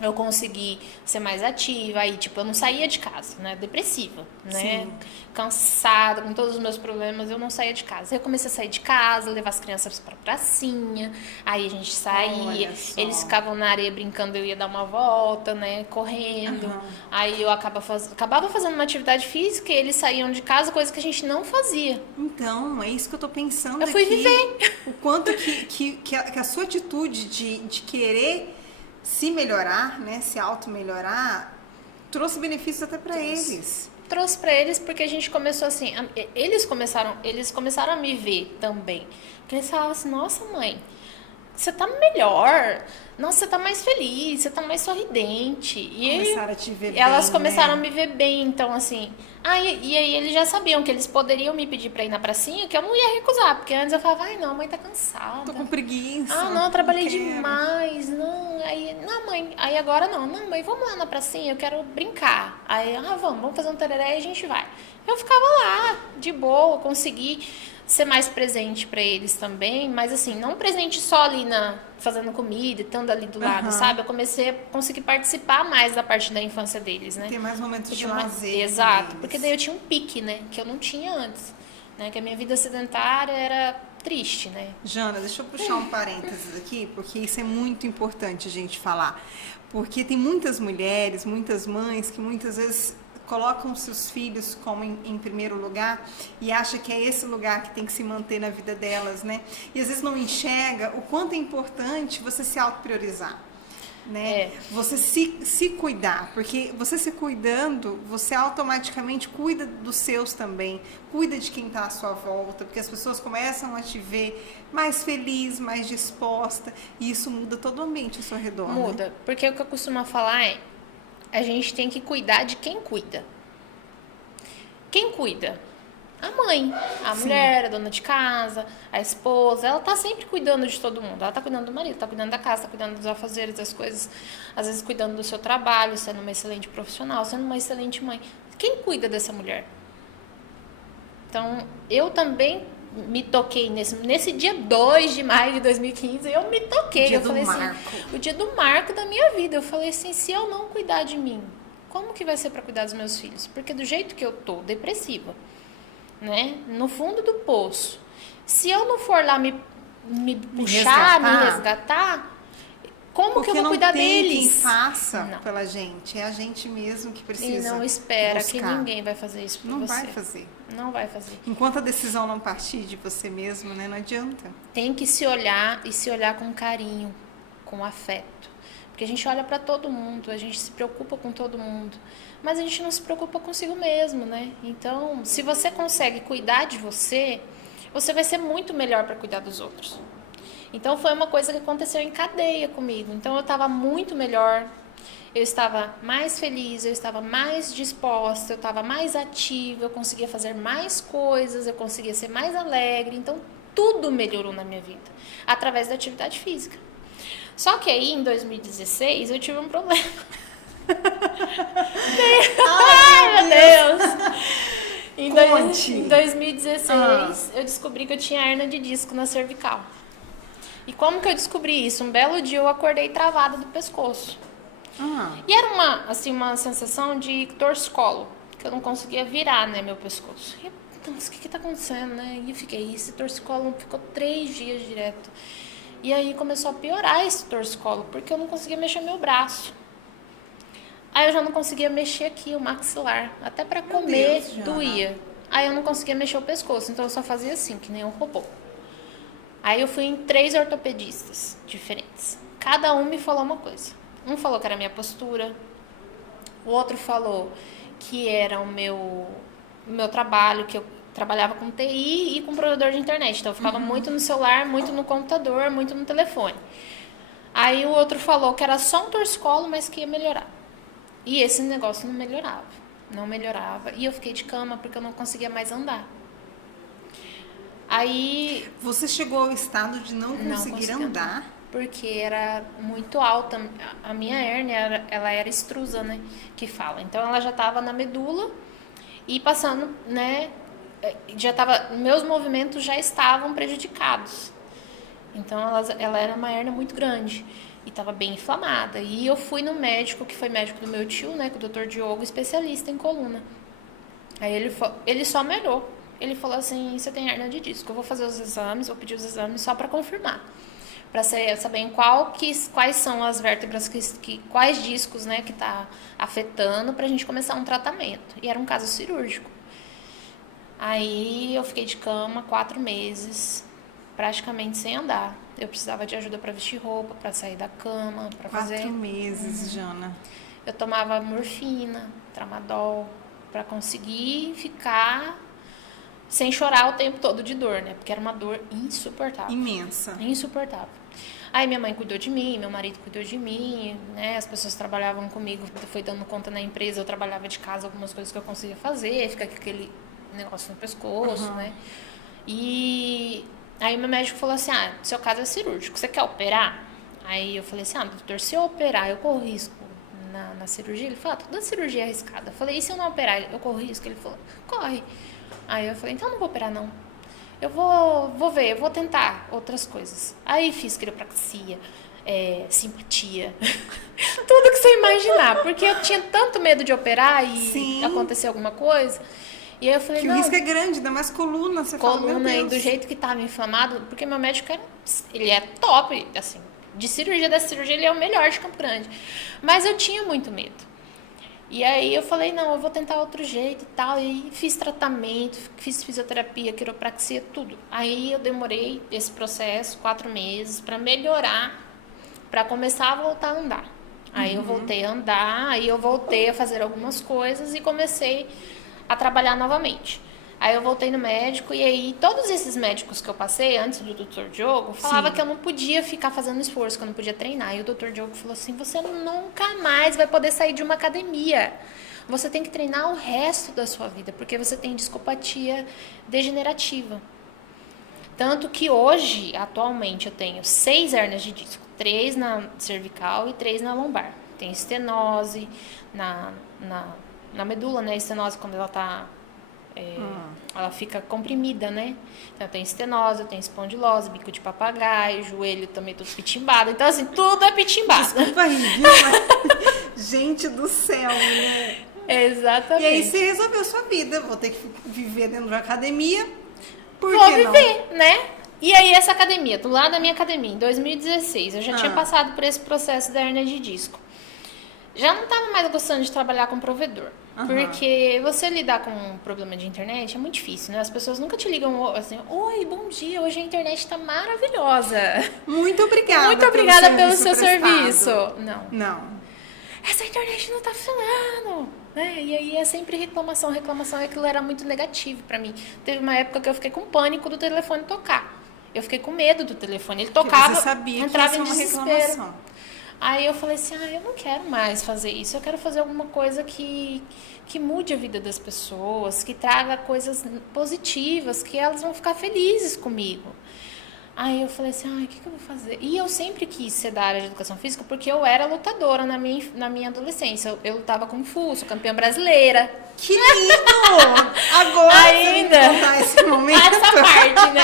eu consegui ser mais ativa. Aí, tipo, eu não saía de casa, né? Depressiva, né? Sim. Cansada, com todos os meus problemas, eu não saía de casa. Aí eu comecei a sair de casa, levar as crianças pra pracinha. Aí a gente saía, eles ficavam na areia brincando, eu ia dar uma volta, né? Correndo. Aí eu acabava fazendo uma atividade física e eles saíam de casa, coisa que a gente não fazia. Então, é isso que eu tô pensando Eu fui aqui. viver. O quanto que a sua atitude de querer se melhorar, né? Se auto-melhorar, trouxe benefícios até pra eles. Trouxe pra eles porque a gente começou assim, eles começaram a me ver também, porque eles falavam assim, nossa mãe, você tá melhor, nossa, você tá mais feliz, você tá mais sorridente. E Começaram a te ver elas bem, começaram né? a me ver bem, então assim. E aí eles já sabiam que eles poderiam me pedir pra ir na pracinha, que eu não ia recusar, porque antes eu falava, ai não, a mãe tá cansada. Tô com preguiça. Ah, não, eu trabalhei quero. demais, não. Aí, não, mãe, aí agora não, mãe, vamos lá na pracinha, eu quero brincar. Aí, vamos fazer um tereré e a gente vai. Eu ficava lá, de boa, consegui ser mais presente pra eles também, mas assim, não presente só ali fazendo comida e estando ali do lado, sabe? Eu comecei a conseguir participar mais da parte da infância deles, né? Ter mais momentos de Porque lazer. Exato, com eles. porque daí eu tinha um pique, né? Que eu não tinha antes, né? Que a minha vida sedentária era triste, né? Jana, deixa eu puxar um parênteses aqui, porque isso é muito importante a gente falar. Porque tem muitas mulheres, muitas mães que muitas vezes colocam seus filhos como em primeiro lugar e acha que é esse lugar que tem que se manter na vida delas, né? E às vezes não enxerga o quanto é importante você se autopriorizar. Né? Você se cuidar, porque você se cuidando, você automaticamente cuida dos seus também, cuida de quem está à sua volta, porque as pessoas começam a te ver mais feliz, mais disposta, e isso muda todo o ambiente ao seu redor. Muda, né? porque o que eu costumo falar é, a gente tem que cuidar de quem cuida. Quem cuida? A mãe, a mulher, a dona de casa, a esposa, ela tá sempre cuidando de todo mundo. Ela tá cuidando do marido, tá cuidando da casa, tá cuidando dos afazeres, das coisas, às vezes cuidando do seu trabalho, sendo uma excelente profissional, sendo uma excelente mãe. Quem cuida dessa mulher? Então, eu também me toquei nesse dia 2 de maio de 2015, eu me toquei. O dia eu do falei marco. assim, o dia do marco da minha vida. Eu falei assim, se eu não cuidar de mim, como que vai ser para cuidar dos meus filhos? Porque do jeito que eu tô, depressiva, né? No fundo do poço. Se eu não for lá me puxar, me resgatar, como porque que eu vou não cuidar tem deles? quem faça Não. pela gente, é a gente mesmo que precisa. E não espera buscar. que ninguém vai fazer isso por não você. vai fazer. Não vai fazer. Enquanto a decisão não partir de você mesmo, né, não adianta. Tem que se olhar e se olhar com carinho, com afeto. Porque a gente olha para todo mundo, a gente se preocupa com todo mundo, mas a gente não se preocupa consigo mesmo, né? Então, se você consegue cuidar de você, você vai ser muito melhor para cuidar dos outros. Então, foi uma coisa que aconteceu em cadeia comigo. Então, eu estava muito melhor, eu estava mais feliz, eu estava mais disposta, eu estava mais ativa, eu conseguia fazer mais coisas, eu conseguia ser mais alegre. Então, tudo melhorou na minha vida, através da atividade física. Só que aí, em 2016, eu tive um problema. Ai, meu Deus! Em 2016, eu descobri que eu tinha hernia de disco na cervical. E como que eu descobri isso? Um belo dia eu acordei travada do pescoço. E era uma sensação de torcicolo, que eu não conseguia virar, né, meu pescoço. E, então, o que tá acontecendo, né? E eu fiquei, esse torcicolo ficou 3 dias direto. E aí começou a piorar esse torcicolo, porque eu não conseguia mexer meu braço. Aí eu já não conseguia mexer aqui o maxilar. Até pra comer, doía. Aí eu não conseguia mexer o pescoço, então eu só fazia assim, que nem um robô. Aí eu fui em 3 ortopedistas diferentes. Cada um me falou uma coisa. Um falou que era a minha postura. O outro falou que era o meu trabalho, que eu trabalhava com TI e com provedor de internet. Então eu ficava muito no celular, muito no computador, muito no telefone. Aí o outro falou que era só um torcicolo, mas que ia melhorar. E esse negócio não melhorava. Não melhorava. E eu fiquei de cama porque eu não conseguia mais andar. Aí... Você chegou ao estado de não conseguir andar? Porque era muito alta. A minha hérnia, ela era extrusa, né? Que fala. Então ela já estava na medula e passando, né? Meus movimentos já estavam prejudicados. Então ela era uma hérnia muito grande e estava bem inflamada. E eu fui no médico, que foi médico do meu tio, né, com o Dr. Diogo, especialista em coluna. Aí ele só me olhou. Ele falou assim, você tem hérnia de disco, eu vou fazer os exames, vou pedir os exames só para confirmar. Para saber em quais são as vértebras, quais discos, né, que tá afetando, pra gente começar um tratamento. E era um caso cirúrgico. Aí eu fiquei de cama 4 meses, praticamente sem andar. Eu precisava de ajuda para vestir roupa, para sair da cama, para fazer... 4 meses, Jana. Eu tomava morfina, tramadol, para conseguir ficar sem chorar o tempo todo de dor, né? Porque era uma dor insuportável. Imensa. Insuportável. Aí minha mãe cuidou de mim, meu marido cuidou de mim, né? As pessoas trabalhavam comigo, foi dando conta na empresa, eu trabalhava de casa, algumas coisas que eu conseguia fazer, fica com aquele negócio no pescoço, né? E aí meu médico falou assim, seu caso é cirúrgico, você quer operar? Aí eu falei assim, doutor, se eu operar, eu corro risco na cirurgia? Ele falou, toda cirurgia é arriscada. Eu falei, e se eu não operar, eu corro risco? Ele falou, corre. Aí eu falei, então eu não vou operar não. Eu vou ver, eu vou tentar outras coisas. Aí fiz quiropraxia, simpatia, tudo que você imaginar. Porque eu tinha tanto medo de operar e acontecer alguma coisa. E aí eu falei, que o risco é grande, ainda mais coluna, você fala, meu Deus. E do jeito que estava inflamado, porque meu médico ele é top, assim, dessa cirurgia ele é o melhor de Campo Grande. Mas eu tinha muito medo. E aí eu falei, não, eu vou tentar outro jeito e tal. E fiz tratamento, fiz fisioterapia, quiropraxia, tudo. Aí eu demorei esse processo, 4 meses, para melhorar, para começar a voltar a andar. Aí eu voltei a andar, aí eu voltei a fazer algumas coisas e comecei a trabalhar novamente. Aí eu voltei no médico e aí todos esses médicos que eu passei antes do Dr. Diogo falavam que eu não podia ficar fazendo esforço, que eu não podia treinar. E o Dr. Diogo falou assim, você nunca mais vai poder sair de uma academia. Você tem que treinar o resto da sua vida, porque você tem discopatia degenerativa. Tanto que hoje, atualmente, eu tenho 6 hérnias de disco, 3 na cervical e 3 na lombar. Tem estenose na medula, né? A estenose quando ela tá... ela fica comprimida, né? Então tem estenose, tem espondilose, bico de papagaio, joelho também tudo pitimbado. Então, assim, tudo é pitimbado. Desculpa aí, viu? Mas... Gente do céu, né? Exatamente. E aí você resolveu sua vida, vou ter que viver dentro de uma academia. Vou viver, né? E aí essa academia, do lado da minha academia, em 2016, eu já tinha passado por esse processo da hérnia de disco. Já não estava mais gostando de trabalhar com provedor. Porque você lidar com um problema de internet é muito difícil, né? As pessoas nunca te ligam assim, oi, bom dia, hoje a internet está maravilhosa. Muito obrigada. Muito obrigada pelo seu serviço. Não. Essa internet não está funcionando. Né? E aí é sempre reclamação, e aquilo era muito negativo para mim. Teve uma época que eu fiquei com pânico do telefone tocar. Eu fiquei com medo do telefone. Ele tocava, você sabia entrava que em ia ser uma desespero. reclamação. Aí eu falei assim, eu não quero mais fazer isso, eu quero fazer alguma coisa que mude a vida das pessoas, que traga coisas positivas, que elas vão ficar felizes comigo. Aí eu falei assim, o que eu vou fazer? E eu sempre quis ser da área de educação física porque eu era lutadora na minha adolescência. Eu lutava Kung Fu, sou campeã brasileira. Que lindo! Agora ainda você vai contar esse momento. Essa parte, né?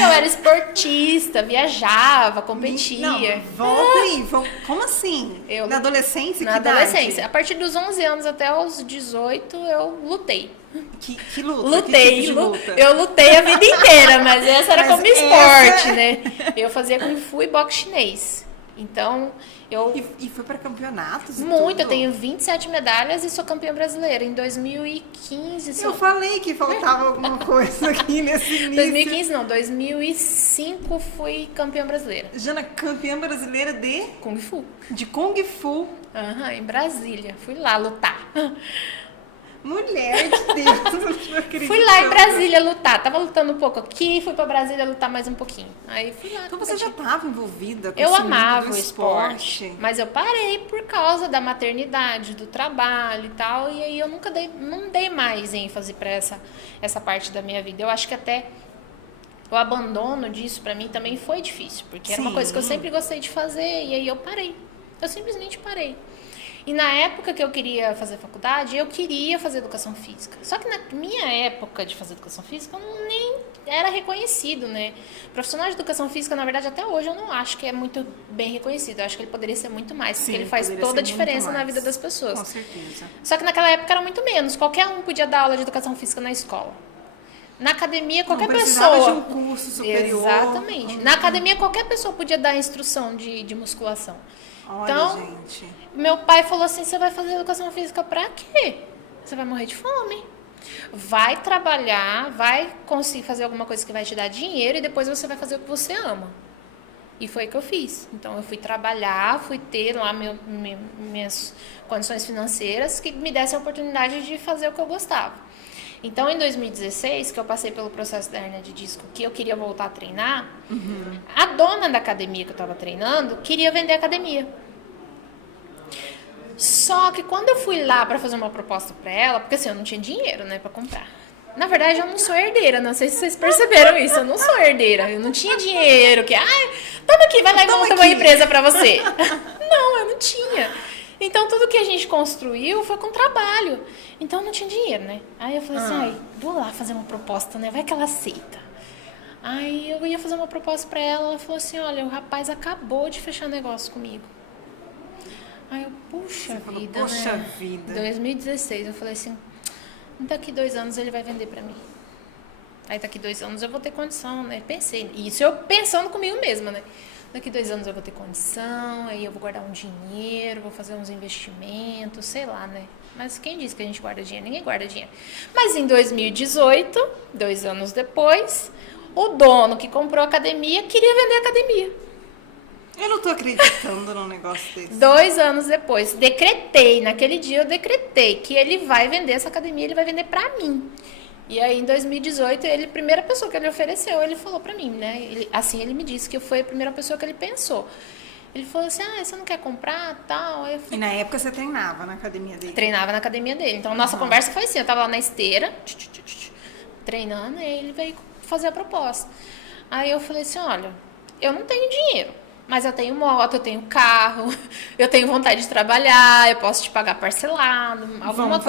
Eu era esportista, viajava, competia. Não, volta aí. Como assim? Na adolescência? Na adolescência. A partir dos 11 anos até os 18, eu lutei. Que luta? Lutei. Que tipo de luta? Eu lutei a vida inteira, mas essa era como esporte, né? Eu fazia Kung Fu e boxe chinês. Então, eu... E foi para campeonatos? Muito, eu tenho 27 medalhas e sou campeã brasileira. Em 2015... Eu falei que faltava alguma coisa aqui nesse início. 2015 não, 2005 fui campeã brasileira. Jana, campeã brasileira de? Kung Fu. De Kung Fu. Em Brasília. Fui lá lutar. Mulher de Deus, não acredito. Fui lá em Brasília lutar. Tava lutando um pouco aqui, fui pra Brasília lutar mais um pouquinho. Aí fui lá. Então você já estava envolvida com eu esse amava mundo do o esporte, mas eu parei por causa da maternidade, do trabalho e tal. E aí eu não dei mais ênfase pra essa parte da minha vida. Eu acho que até o abandono disso pra mim também foi difícil. Porque era uma coisa que eu sempre gostei de fazer. E aí eu parei. Eu simplesmente parei. E na época que eu queria fazer faculdade, eu queria fazer educação física. Só que na minha época de fazer educação física, eu nem era reconhecido, né? Profissional de educação física, na verdade, até hoje eu não acho que é muito bem reconhecido. Eu acho que ele poderia ser muito mais, porque ele faz toda a diferença na vida das pessoas. Com certeza. Só que naquela época era muito menos. Qualquer um podia dar aula de educação física na escola. Na academia, qualquer pessoa... de um curso superior. Exatamente. Na academia, qualquer pessoa podia dar instrução de musculação. Olha, então, gente. Meu pai falou assim, você vai fazer educação física pra quê? Você vai morrer de fome. Vai trabalhar, vai conseguir fazer alguma coisa que vai te dar dinheiro e depois você vai fazer o que você ama. E foi o que eu fiz. Então, eu fui trabalhar, fui ter lá minhas condições financeiras que me dessem a oportunidade de fazer o que eu gostava. Então, em 2016, que eu passei pelo processo da hérnia de disco, que eu queria voltar a treinar, a dona da academia que eu estava treinando queria vender a academia. Só que quando eu fui lá para fazer uma proposta para ela, porque assim, eu não tinha dinheiro, né, para comprar. Na verdade, eu não sou herdeira, não sei se vocês perceberam isso, eu não sou herdeira, eu não tinha dinheiro, toma aqui, vai lá e monta uma empresa para você. Não, eu não tinha. Então, tudo que a gente construiu foi com trabalho. Então, eu não tinha dinheiro, né? Aí eu falei assim, vou lá fazer uma proposta, né, vai que ela aceita. Aí eu ia fazer uma proposta para ela, ela falou assim, olha, o rapaz acabou de fechar negócio comigo. Aí eu, puxa vida. 2016, eu falei assim, daqui 2 anos ele vai vender pra mim. Aí daqui 2 anos eu vou ter condição, né? Pensei, isso eu pensando comigo mesma, né? Daqui 2 anos eu vou ter condição, aí eu vou guardar um dinheiro, vou fazer uns investimentos, sei lá, né? Mas quem disse que a gente guarda dinheiro? Ninguém guarda dinheiro. Mas em 2018, 2 anos depois, o dono que comprou a academia queria vender a academia. Eu não tô acreditando num negócio desse. 2 anos depois, naquele dia eu decretei que ele vai vender essa academia, ele vai vender pra mim. E aí em 2018, a primeira pessoa que ele ofereceu, ele falou pra mim, né? Ele me disse que eu fui a primeira pessoa que ele pensou. Ele falou assim, você não quer comprar, tal? Aí eu falei, e na época você treinava na academia dele? Treinava na academia dele. Então, nossa conversa foi assim, eu tava lá na esteira, treinando, e ele veio fazer a proposta. Aí eu falei assim, olha, eu não tenho dinheiro. Mas eu tenho moto, eu tenho carro, eu tenho vontade de trabalhar, eu posso te pagar parcelado, vamos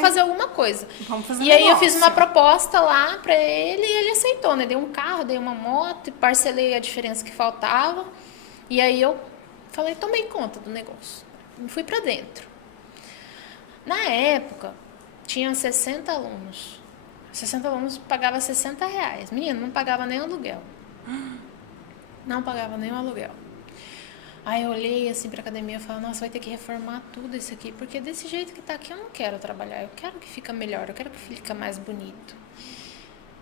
fazer alguma coisa. Vamos fazer e aí eu fiz uma proposta lá pra ele e ele aceitou, né? Dei um carro, dei uma moto, parcelei a diferença que faltava. E aí eu tomei conta do negócio. Fui pra dentro. Na época, tinha 60 alunos. 60 alunos pagavam R$60. Menino, não pagava nem aluguel. Não pagava nem o aluguel. Aí eu olhei assim pra academia e falei, nossa, vai ter que reformar tudo isso aqui, porque desse jeito que tá aqui eu não quero trabalhar, eu quero que fica melhor, eu quero que fica mais bonito.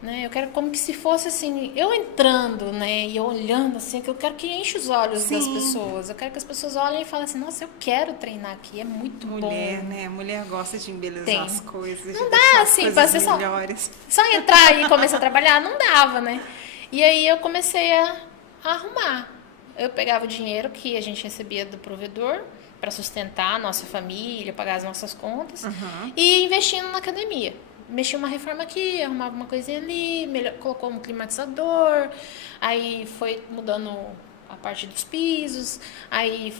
Né? Eu quero como que se fosse assim, eu entrando, né, e eu olhando assim, que eu quero que enche os olhos das pessoas, eu quero que as pessoas olhem e falem assim, nossa, eu quero treinar aqui, é muito bom. Mulher, né, mulher gosta de embelezar as coisas, não dá assim, pra ser só entrar e começar a trabalhar, não dava, né. E aí eu comecei a arrumar. Eu pegava o dinheiro que a gente recebia do provedor para sustentar a nossa família, pagar as nossas contas e investindo na academia. Mexia uma reforma aqui, arrumava uma coisinha ali, colocou um climatizador, aí foi mudando a parte dos pisos, aí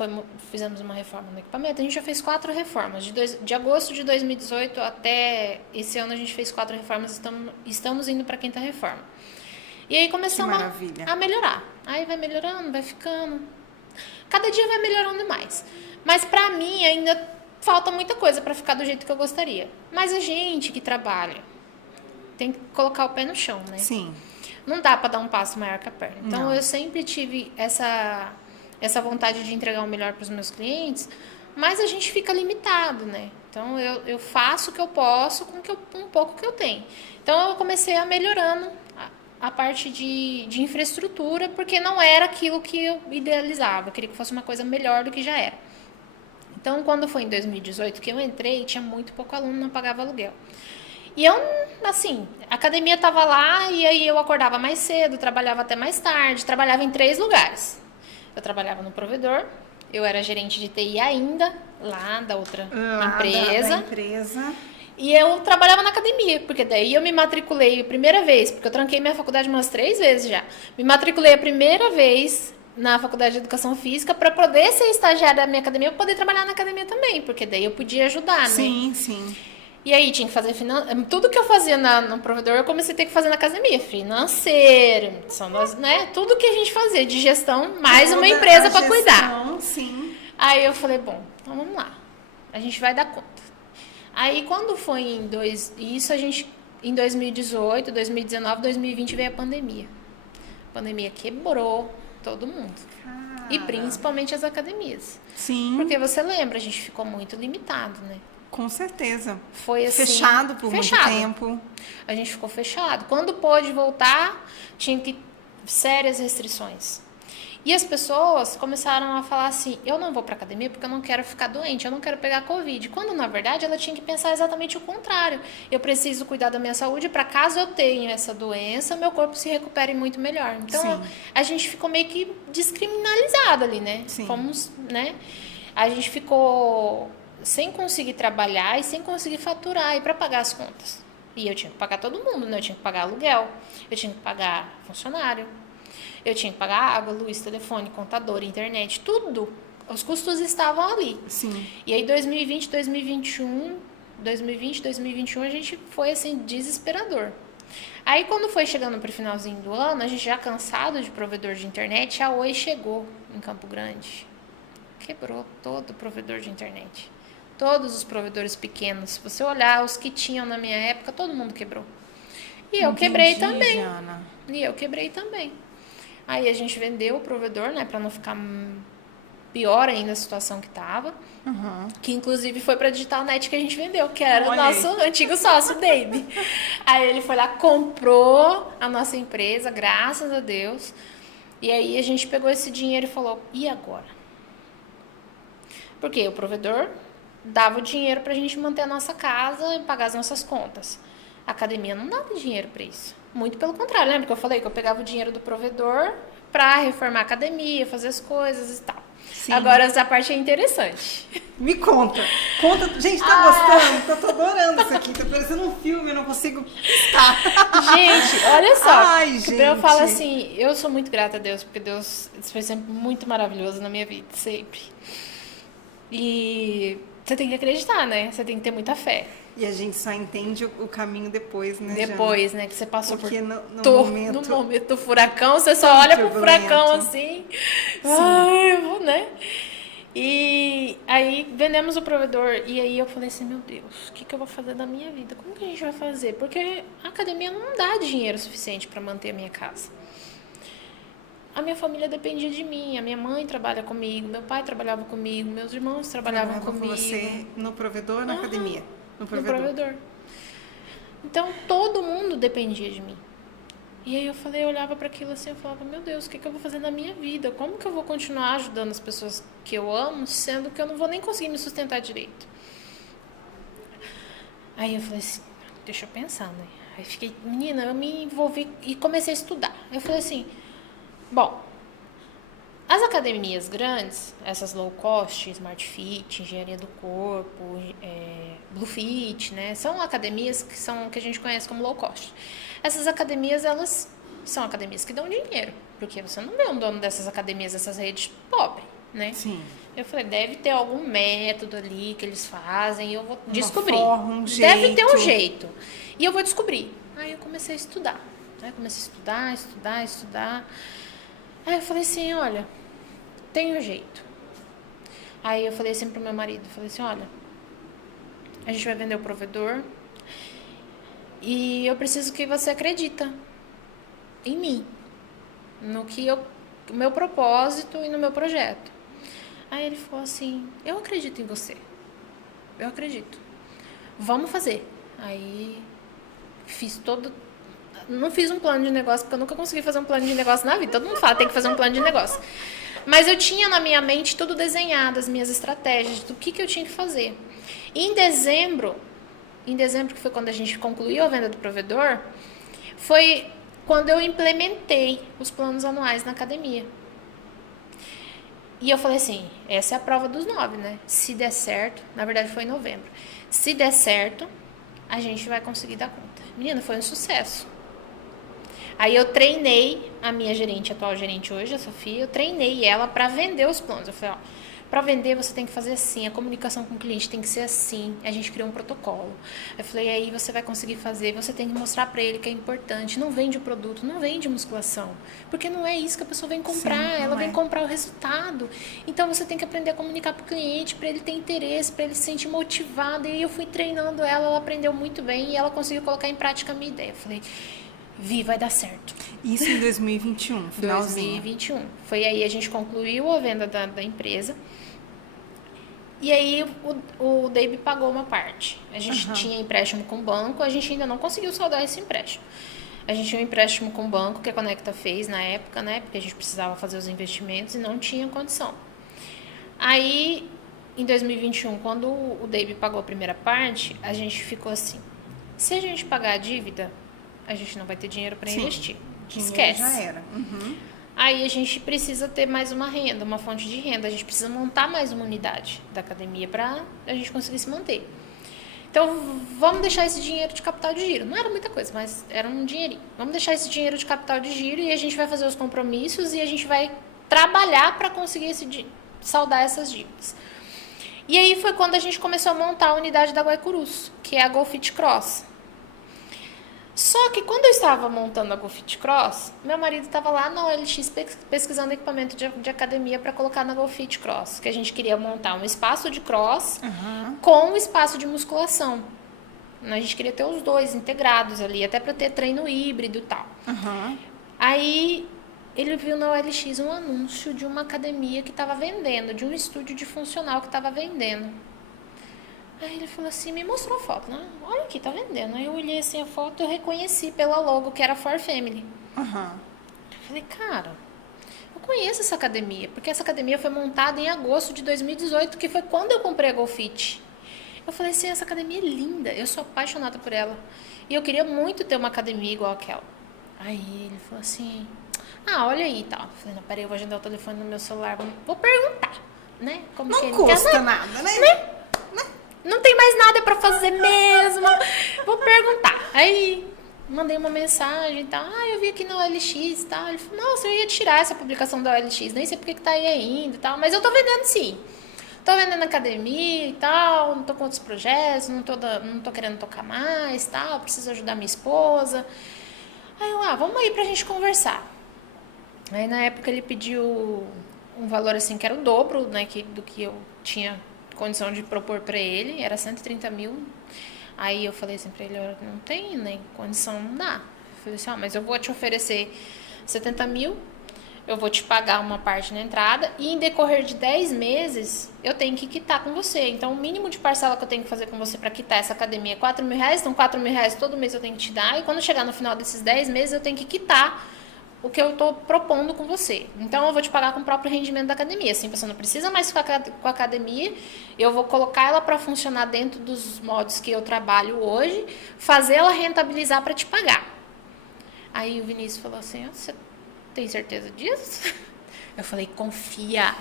fizemos uma reforma no equipamento. A gente já fez 4 reformas. De agosto de 2018 até esse ano a gente fez 4 reformas, estamos indo para a 5ª reforma. E aí começamos a melhorar. Aí vai melhorando, vai ficando. Cada dia vai melhorando mais. Mas pra mim ainda falta muita coisa pra ficar do jeito que eu gostaria. Mas a gente que trabalha tem que colocar o pé no chão, né? Sim. Não dá pra dar um passo maior que a perna. Então eu sempre tive essa vontade de entregar o melhor pros meus clientes, mas a gente fica limitado, né? Então eu faço o que eu posso com um pouco que eu tenho. Então eu comecei a melhorando a parte de infraestrutura, porque não era aquilo que eu idealizava. Eu queria que fosse uma coisa melhor do que já era. Então, quando foi em 2018 que eu entrei, tinha muito pouco aluno, não pagava aluguel. E eu, assim, a academia estava lá e aí eu acordava mais cedo, trabalhava até mais tarde, trabalhava em 3 lugares. Eu trabalhava no provedor, eu era gerente de TI ainda, lá da outra empresa. E eu trabalhava na academia, porque daí eu me matriculei a primeira vez, porque eu tranquei minha faculdade umas 3 vezes já. Me matriculei a primeira vez na faculdade de educação física para poder ser estagiária da minha academia, para poder trabalhar na academia também, porque daí eu podia ajudar, né? Sim, sim. E aí tinha que fazer tudo que eu fazia no provedor, eu comecei a ter que fazer na academia, financeiro, né? Tudo que a gente fazia de gestão, mais uma empresa para cuidar. Sim. Aí eu falei, bom, então vamos lá. A gente vai dar conta. Aí quando foi em 2018, 2019, 2020 veio a pandemia. A pandemia quebrou todo mundo. Cara. E principalmente as academias. Sim. Porque você lembra, a gente ficou muito limitado, né? Com certeza. Foi assim, fechado por muito tempo. A gente ficou fechado. Quando pôde voltar, tinha que sérias restrições. E as pessoas começaram a falar assim, eu não vou pra academia porque eu não quero ficar doente, eu não quero pegar Covid. Quando, na verdade, ela tinha que pensar exatamente o contrário. Eu preciso cuidar da minha saúde para caso eu tenha essa doença, meu corpo se recupere muito melhor. Então, a gente ficou meio que descriminalizado ali, né? Sim. Fomos, né? A gente ficou sem conseguir trabalhar e sem conseguir faturar e para pagar as contas. E eu tinha que pagar todo mundo, né? Eu tinha que pagar aluguel, eu tinha que pagar funcionário, eu tinha que pagar água, luz, telefone, contador, internet, tudo. Os custos estavam ali. Sim. E aí 2020, 2021 a gente foi assim desesperador. Aí quando foi chegando pro finalzinho do ano, a gente já cansado de provedor de internet, a Oi chegou em Campo Grande. Quebrou todo o provedor de internet. Todos os provedores pequenos. Se você olhar os que tinham na minha época, todo mundo quebrou. E eu quebrei também. Jana. E eu quebrei também. Aí a gente vendeu o provedor, né, para não ficar pior ainda a situação que tava. Que inclusive foi pra Digital Net que a gente vendeu, que era o nosso antigo sócio, Dave. Aí ele foi lá, comprou a nossa empresa, graças a Deus. E aí a gente pegou esse dinheiro e falou, e agora? Porque o provedor dava o dinheiro pra gente manter a nossa casa e pagar as nossas contas. A academia não dava dinheiro pra isso. Muito pelo contrário, lembra que eu falei que eu pegava o dinheiro do provedor pra reformar a academia, fazer as coisas e tal. Sim. Agora essa parte é interessante. Me conta. Conta. Gente, tá gostando? Eu tô adorando isso aqui. Tá parecendo um filme, eu não consigo estar. Gente, olha só. Ai, gente. Eu falo assim, eu sou muito grata a Deus, porque Deus foi sempre muito maravilhoso na minha vida, sempre. E você tem que acreditar, né? Você tem que ter muita fé. E a gente só entende o caminho depois, né, Depois, né? Que você passou porque por... no momento do furacão, você só olha pro furacão assim. Ai, né? E aí vendemos o provedor. E aí eu falei assim, meu Deus, o que eu vou fazer da minha vida? Como que a gente vai fazer? Porque a academia não dá dinheiro suficiente para manter a minha casa. A minha família dependia de mim, a minha mãe trabalha comigo, meu pai trabalhava comigo, meus irmãos trabalhavam comigo. Você no provedor ou na academia? No provedor. Então, todo mundo dependia de mim. E aí eu olhava para aquilo assim, eu falava, meu Deus, o que eu vou fazer na minha vida? Como que eu vou continuar ajudando as pessoas que eu amo, sendo que eu não vou nem conseguir me sustentar direito? Aí eu falei assim, deixa eu pensar, né? Aí fiquei, menina, eu me envolvi e comecei a estudar. Eu falei assim, bom, as academias grandes, essas low cost, Smart Fit, Engenharia do Corpo, Blue Fit, né? São academias que a gente conhece como low cost. Essas academias, elas são academias que dão dinheiro, porque você não vê um dono dessas academias, dessas redes, pobre, né? Sim. Eu falei, deve ter algum método ali que eles fazem e eu vou descobrir. Deve ter um jeito. E eu vou descobrir. Aí eu comecei a estudar. Aí eu comecei a estudar. Aí eu falei assim, olha, tem um jeito. Aí eu falei assim pro meu marido, falei assim, olha, a gente vai vender o provedor e eu preciso que você acredita em mim, no meu propósito e no meu projeto. Aí ele falou assim, eu acredito em você, eu acredito, vamos fazer. Aí não fiz um plano de negócio, porque eu nunca consegui fazer um plano de negócio na vida. Todo mundo fala, tem que fazer um plano de negócio. Mas eu tinha na minha mente tudo desenhado, as minhas estratégias, do que eu tinha que fazer. E em dezembro, que foi quando a gente concluiu a venda do provedor, foi quando eu implementei os planos anuais na academia. E eu falei assim, essa é a prova dos 9, né? Se der certo, na verdade foi em novembro. Se der certo, a gente vai conseguir dar conta. Menina, foi um sucesso. Aí eu treinei a minha gerente, atual gerente hoje, a Sofia, eu treinei ela para vender os planos. Eu falei, ó, para vender você tem que fazer assim, a comunicação com o cliente tem que ser assim. A gente criou um protocolo. Eu falei, aí você vai conseguir fazer, você tem que mostrar para ele que é importante. Não vende o produto, não vende musculação. Porque não é isso que a pessoa vem comprar, ela vem comprar o resultado. Então você tem que aprender a comunicar para o cliente, para ele ter interesse, para ele se sentir motivado. E aí eu fui treinando ela aprendeu muito bem e ela conseguiu colocar em prática a minha ideia. Eu falei, vai dar certo. Isso em 2021, finalzinho. 2021. Foi aí a gente concluiu a venda da empresa. E aí o Dave pagou uma parte. A gente tinha empréstimo com o banco, a gente ainda não conseguiu saldar esse empréstimo. A gente tinha um empréstimo com o banco que a Conecta fez na época, né? Porque a gente precisava fazer os investimentos e não tinha condição. Aí, em 2021, quando o Dave pagou a primeira parte, a gente ficou assim, se a gente pagar a dívida, a gente não vai ter dinheiro para investir. Esquece. Já era. Uhum. Aí a gente precisa ter mais uma renda, uma fonte de renda. A gente precisa montar mais uma unidade da academia para a gente conseguir se manter. Então, vamos deixar esse dinheiro de capital de giro. Não era muita coisa, mas era um dinheirinho. Vamos deixar esse dinheiro de capital de giro e a gente vai fazer os compromissos e a gente vai trabalhar para conseguir saldar essas dívidas. E aí foi quando a gente começou a montar a unidade da Guaicurus, que é a GoFit Cross. Só que quando eu estava montando a GoFit Cross, meu marido estava lá na OLX pesquisando equipamento de academia para colocar na GoFit Cross, que a gente queria montar um espaço de cross com um espaço de musculação. A gente queria ter os dois integrados ali, até para ter treino híbrido e tal. Aí ele viu na OLX um anúncio de uma academia que estava vendendo, de um estúdio de funcional que estava vendendo. Aí ele falou assim, me mostrou a foto, né? Olha aqui, tá vendendo. Aí eu olhei assim a foto e eu reconheci pela logo que era For Family. Eu falei, cara, eu conheço essa academia, porque essa academia foi montada em agosto de 2018, que foi quando eu comprei a GoFit. Eu falei assim, essa academia é linda, eu sou apaixonada por ela. E eu queria muito ter uma academia igual aquela. Aí ele falou assim, olha aí e tal. Eu falei, não, peraí, eu vou agendar o telefone no meu celular, vou perguntar, né? Como não que ele custa quer, nada, né? Não tem mais nada pra fazer mesmo. Vou perguntar. Aí mandei uma mensagem e tal. Eu vi aqui na OLX e tal. Ele falou, nossa, eu ia tirar essa publicação da OLX. Nem sei porque que tá aí ainda e tal. Mas eu tô vendendo sim. Tô vendendo academia e tal. Não tô com outros projetos. Não tô querendo tocar mais e tal. Preciso ajudar minha esposa. Aí eu, vamos aí pra gente conversar. Aí na época ele pediu um valor assim que era o dobro, né, do que eu tinha condição de propor para ele, era 130 mil. Aí eu falei assim para ele, eu não tenho nem condição, não dá. Eu falei assim, mas eu vou te oferecer 70 mil, eu vou te pagar uma parte na entrada e em decorrer de 10 meses eu tenho que quitar com você. Então o mínimo de parcela que eu tenho que fazer com você para quitar essa academia é 4 mil reais, então 4 mil reais todo mês eu tenho que te dar e quando chegar no final desses 10 meses eu tenho que quitar o que eu estou propondo com você. Então, eu vou te pagar com o próprio rendimento da academia. Assim, você não precisa mais ficar com a academia. Eu vou colocar ela para funcionar dentro dos modos que eu trabalho hoje, fazer ela rentabilizar para te pagar. Aí o Vinícius falou assim, você tem certeza disso? Eu falei, confia.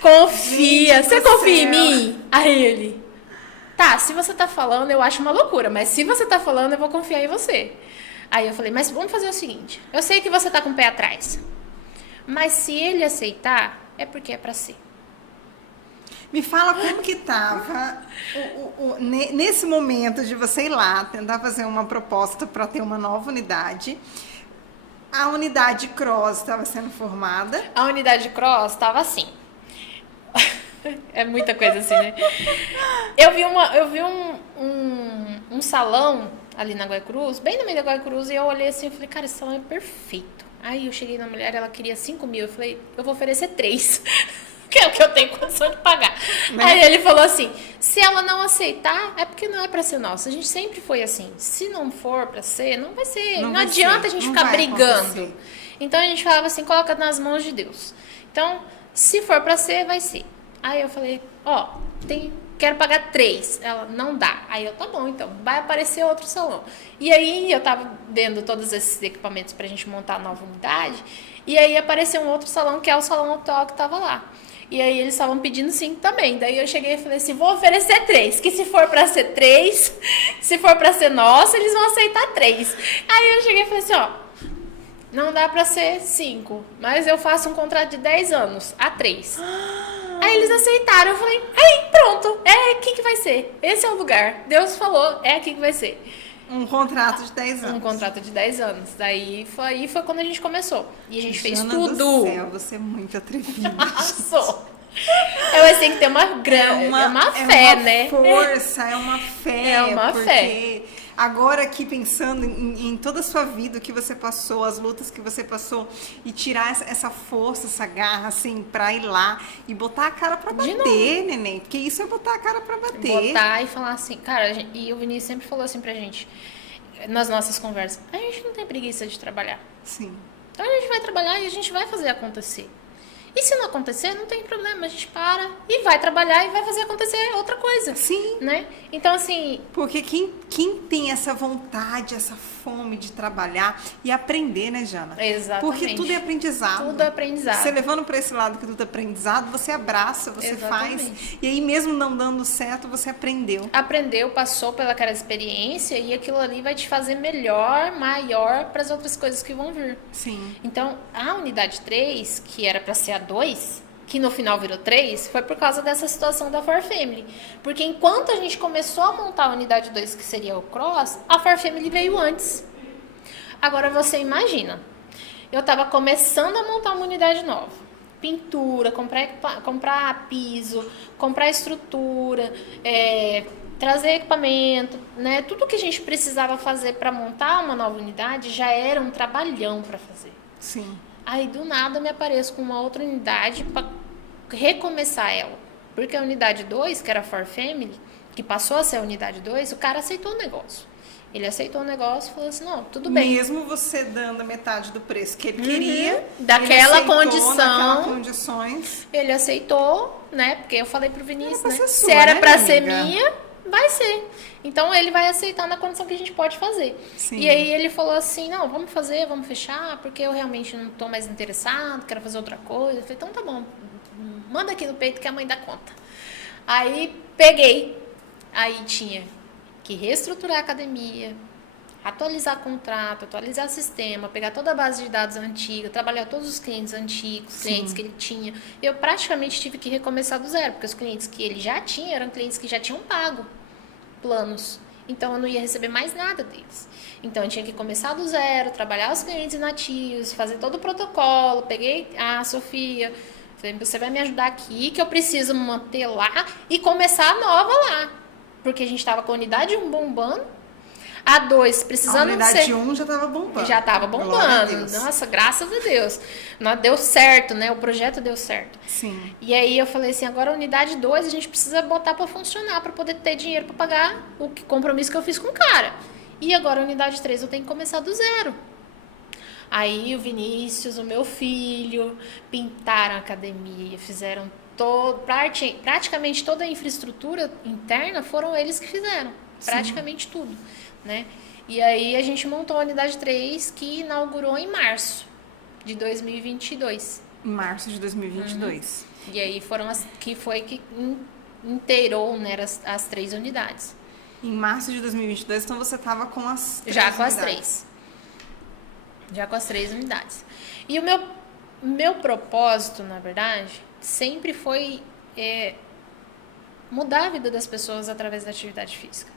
Confia. Gente, você confia em mim? Aí ele, tá, se você tá falando, eu acho uma loucura, mas se você tá falando, eu vou confiar em você. Aí eu falei, mas vamos fazer o seguinte, eu sei que você tá com o pé atrás, mas se ele aceitar, é porque é pra ser. Me fala como que tava nesse momento de você ir lá, tentar fazer uma proposta para ter uma nova unidade. A unidade Cross estava sendo formada. A unidade Cross estava assim. É muita coisa assim, né? Eu vi um salão ali na Guaicurus, bem no meio da Guaicurus, e eu olhei assim e falei, cara, esse salão é perfeito. Aí eu cheguei na mulher, ela queria 5 mil, eu falei, eu vou oferecer 3, que é o que eu tenho condição de pagar. Né? Aí ele falou assim, se ela não aceitar, é porque não é pra ser nosso. A gente sempre foi assim, se não for pra ser, não vai ser. Não adianta a gente ficar brigando. Acontecer. Então a gente falava assim, coloca nas mãos de Deus. Então, se for pra ser, vai ser. Aí eu falei, quero pagar 3. Ela, não dá. Aí eu, tá bom, então, vai aparecer outro salão. E aí eu tava vendo todos esses equipamentos pra gente montar a nova unidade, e aí apareceu um outro salão, que é o salão atual que tava lá. E aí eles estavam pedindo 5 também. Daí eu cheguei e falei assim, vou oferecer 3, que se for pra ser 3, se for pra ser nosso, eles vão aceitar 3. Aí eu cheguei e falei assim, não dá pra ser 5, mas eu faço um contrato de 10 anos, a 3. Aí eles aceitaram, eu falei, aí pronto, é aqui que vai ser, esse é o lugar, Deus falou, é aqui que vai ser. Um contrato de 10 anos. Um contrato de 10 anos, daí foi quando a gente começou, e a gente fez Jana tudo. Do céu, você é muito atrevida. Sou. Eu tenho que ter uma fé, né? É uma fé. É uma porque fé. Agora aqui pensando em toda a sua vida, o que você passou, as lutas que você passou, e tirar essa força, essa garra, assim, pra ir lá e botar a cara pra bater, neném. Porque isso é botar a cara pra bater. Botar e falar assim, cara, e o Vinícius sempre falou assim pra gente, nas nossas conversas, a gente não tem preguiça de trabalhar. Sim. Então a gente vai trabalhar e a gente vai fazer acontecer. E se não acontecer, não tem problema, a gente para e vai trabalhar e vai fazer acontecer outra coisa. Sim. Né? Então, assim... Porque quem tem essa vontade, essa fome de trabalhar e aprender, né, Jana? Exatamente. Porque tudo é aprendizado. Tudo é aprendizado. Você levando para esse lado que tudo é aprendizado, você abraça, você Exatamente. faz. E aí, mesmo não dando certo, você aprendeu. Aprendeu, passou pelaquela experiência e aquilo ali vai te fazer melhor, maior para as outras coisas que vão vir. Sim. Então, a unidade 3, que era para ser a 2, que no final virou 3, foi por causa dessa situação da For Family. Porque enquanto a gente começou a montar a unidade 2, que seria o Cross, a For Family veio antes. Agora você imagina, eu estava começando a montar uma unidade nova. Pintura, comprar piso, comprar estrutura, trazer equipamento, né? Tudo que a gente precisava fazer para montar uma nova unidade já era um trabalhão para fazer. Sim. Aí, do nada, eu me apareço com uma outra unidade para recomeçar ela. Porque a unidade 2, que era a For Family, que passou a ser a unidade 2, o cara aceitou o negócio. Ele aceitou o negócio e falou assim, não, tudo bem. Mesmo você dando a metade do preço que ele queria, daquela ele aceitou, condição, naquelas condições. Ele aceitou, né? Porque eu falei pro Vinícius, Era pra né? ser Se sua, era né, pra amiga? ser minha, vai ser. Então ele vai aceitar na condição que a gente pode fazer. Sim. E aí ele falou assim, não, vamos fazer, vamos fechar, porque eu realmente não tô mais interessado, quero fazer outra coisa. Eu falei, então tá bom, manda aqui no peito que a mãe dá conta. Aí peguei, aí tinha que reestruturar a academia, atualizar contrato, atualizar sistema, pegar toda a base de dados antiga, trabalhar todos os clientes antigos, Sim. clientes que ele tinha. Eu praticamente tive que recomeçar do zero, porque os clientes que ele já tinha eram clientes que já tinham pago planos. Então eu não ia receber mais nada deles. Então eu tinha que começar do zero, trabalhar os clientes inativos, fazer todo o protocolo. Peguei a Sofia, falei, você vai me ajudar aqui, que eu preciso manter lá e começar a nova lá. Porque a gente estava com a unidade 1 bombando, a 2 A precisando unidade ser... 1 já estava bombando. Já estava Glória a bombando. Deus. Nossa, graças a Deus. Deu certo, né? O projeto deu certo. Sim. E aí eu falei assim, agora a unidade 2 a gente precisa botar para funcionar, para poder ter dinheiro para pagar o compromisso que eu fiz com o cara. E agora a unidade 3 eu tenho que começar do zero. Aí o Vinícius, o meu filho, pintaram a academia, fizeram praticamente toda a infraestrutura interna, foram eles que fizeram. Praticamente tudo, né? E aí a gente montou a unidade 3, que inaugurou em março de 2022. Em março de 2022. E aí foram que inteirou, né, as 3 unidades. Em março de 2022, então você estava com as 3 Já com as unidades. 3. Já com as 3 unidades. E o meu propósito, na verdade, sempre foi mudar a vida das pessoas através da atividade física.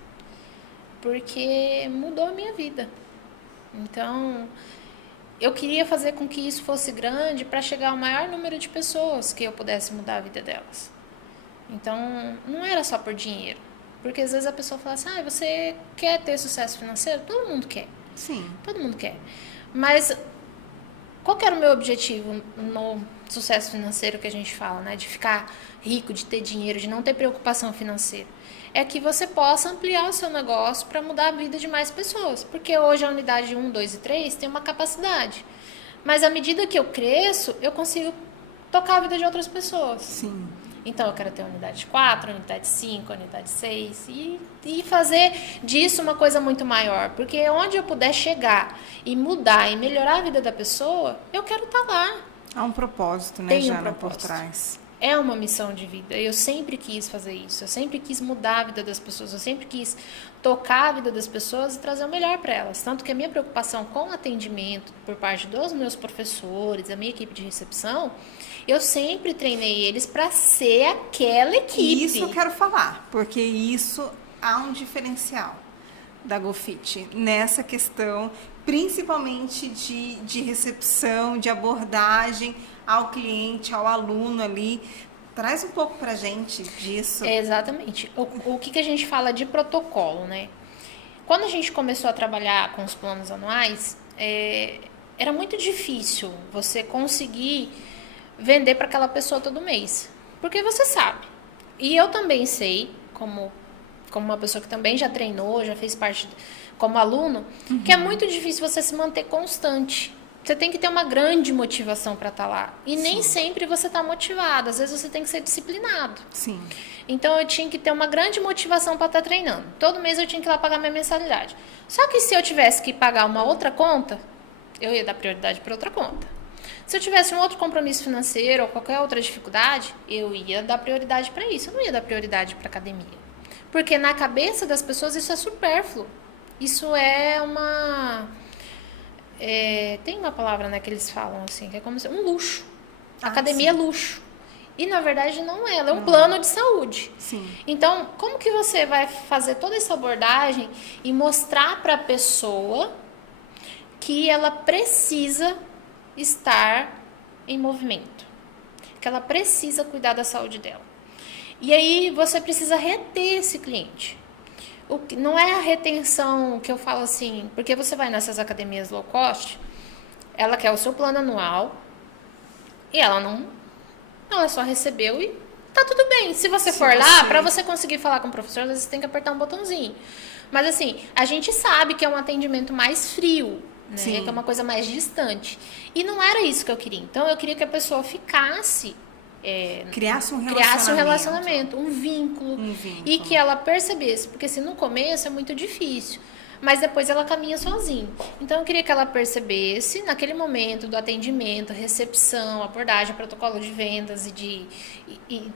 Porque mudou a minha vida. Então, eu queria fazer com que isso fosse grande para chegar ao maior número de pessoas que eu pudesse mudar a vida delas. Então, não era só por dinheiro. Porque às vezes a pessoa fala assim, você quer ter sucesso financeiro? Todo mundo quer. Sim. Todo mundo quer. Mas qual que era o meu objetivo no sucesso financeiro que a gente fala, né? De ficar rico, de ter dinheiro, de não ter preocupação financeira. É que você possa ampliar o seu negócio para mudar a vida de mais pessoas. Porque hoje a unidade 1, 2 e 3 tem uma capacidade. Mas à medida que eu cresço, eu consigo tocar a vida de outras pessoas. Sim. Então eu quero ter a unidade 4, a unidade 5, a unidade 6 e fazer disso uma coisa muito maior. Porque onde eu puder chegar e mudar e melhorar a vida da pessoa, eu quero estar lá. Há um propósito, né, Tem um Jana, propósito. por trás. É uma missão de vida. Eu sempre quis fazer isso. Eu sempre quis mudar a vida das pessoas. Eu sempre quis tocar a vida das pessoas e trazer o melhor para elas. Tanto que a minha preocupação com o atendimento por parte dos meus professores, a minha equipe de recepção, eu sempre treinei eles para ser aquela equipe. Isso eu quero falar, porque isso há um diferencial da GoFit nessa questão, principalmente de recepção, de abordagem ao cliente, ao aluno ali. Traz um pouco pra gente disso. Exatamente. O que a gente fala de protocolo, né? Quando a gente começou a trabalhar com os planos anuais, era muito difícil você conseguir vender para aquela pessoa todo mês. Porque você sabe. E eu também sei, como como uma pessoa que também já treinou, já fez parte como aluno, que é muito difícil você se manter constante. Você tem que ter uma grande motivação para estar lá. E nem sempre você está motivado. Às vezes você tem que ser disciplinado. Sim. Então eu tinha que ter uma grande motivação para estar treinando. Todo mês eu tinha que ir lá pagar minha mensalidade. Só que se eu tivesse que pagar uma outra conta, eu ia dar prioridade para outra conta. Se eu tivesse um outro compromisso financeiro ou qualquer outra dificuldade, eu ia dar prioridade para isso. Eu não ia dar prioridade para academia. Porque na cabeça das pessoas isso é supérfluo. Isso é uma... tem uma palavra, né, que eles falam assim, que é como se... um luxo. Academia é luxo. E na verdade não é, ela é um plano de saúde. Sim. Então, como que você vai fazer toda essa abordagem e mostrar para a pessoa que ela precisa estar em movimento? Que ela precisa cuidar da saúde dela. E aí você precisa reter esse cliente. Não é a retenção que eu falo assim, porque você vai nessas academias low cost, ela quer o seu plano anual e ela só recebeu e tá tudo bem. Se você for lá, para você conseguir falar com o professor, às vezes você tem que apertar um botãozinho. Mas assim, a gente sabe que é um atendimento mais frio, né? Que é uma coisa mais distante. E não era isso que eu queria. Então eu queria que a pessoa ficasse... criasse um relacionamento, um vínculo, e que ela percebesse, porque assim, no começo é muito difícil, mas depois ela caminha sozinha. Então eu queria que ela percebesse naquele momento do atendimento, recepção, abordagem, protocolo de vendas e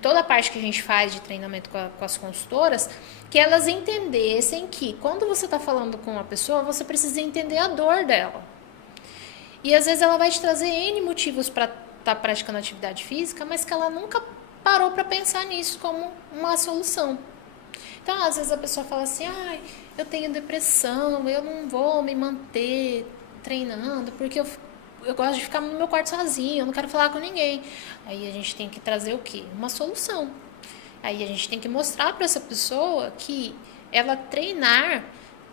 toda a parte que a gente faz de treinamento com as consultoras, que elas entendessem que quando você está falando com uma pessoa, você precisa entender a dor dela. E às vezes ela vai te trazer N motivos para tá praticando atividade física, mas que ela nunca parou para pensar nisso como uma solução. Então, às vezes a pessoa fala assim, eu tenho depressão, eu não vou me manter treinando, porque eu gosto de ficar no meu quarto sozinha, eu não quero falar com ninguém. Aí a gente tem que trazer o quê? Uma solução. Aí a gente tem que mostrar para essa pessoa que ela treinar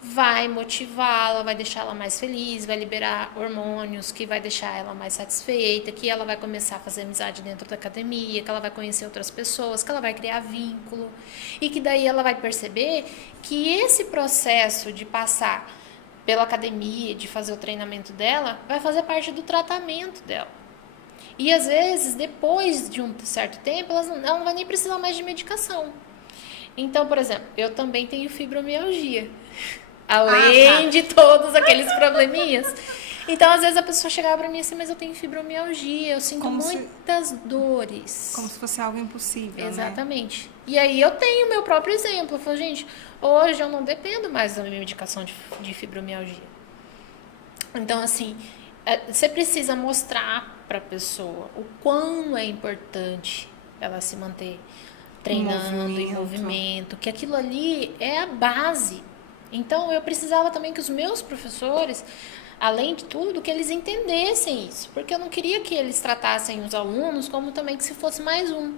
vai motivá-la, vai deixar ela mais feliz, vai liberar hormônios que vai deixar ela mais satisfeita, que ela vai começar a fazer amizade dentro da academia, que ela vai conhecer outras pessoas, que ela vai criar vínculo e que daí ela vai perceber que esse processo de passar pela academia, de fazer o treinamento dela, vai fazer parte do tratamento dela. E às vezes, depois de um certo tempo, ela não vai nem precisar mais de medicação. Então, por exemplo, eu também tenho fibromialgia. Além de todos aqueles probleminhas. Então, às vezes a pessoa chegava pra mim assim, mas eu tenho fibromialgia, eu sinto muitas dores. Como se fosse algo impossível, Exatamente. Né? E aí eu tenho meu próprio exemplo. Eu falo, gente, hoje eu não dependo mais da minha medicação de fibromialgia. Então, assim, você precisa mostrar pra pessoa o quão é importante ela se manter treinando, em movimento, que aquilo ali é a base. Então, eu precisava também que os meus professores, além de tudo, que eles entendessem isso. Porque eu não queria que eles tratassem os alunos como também que se fosse mais um.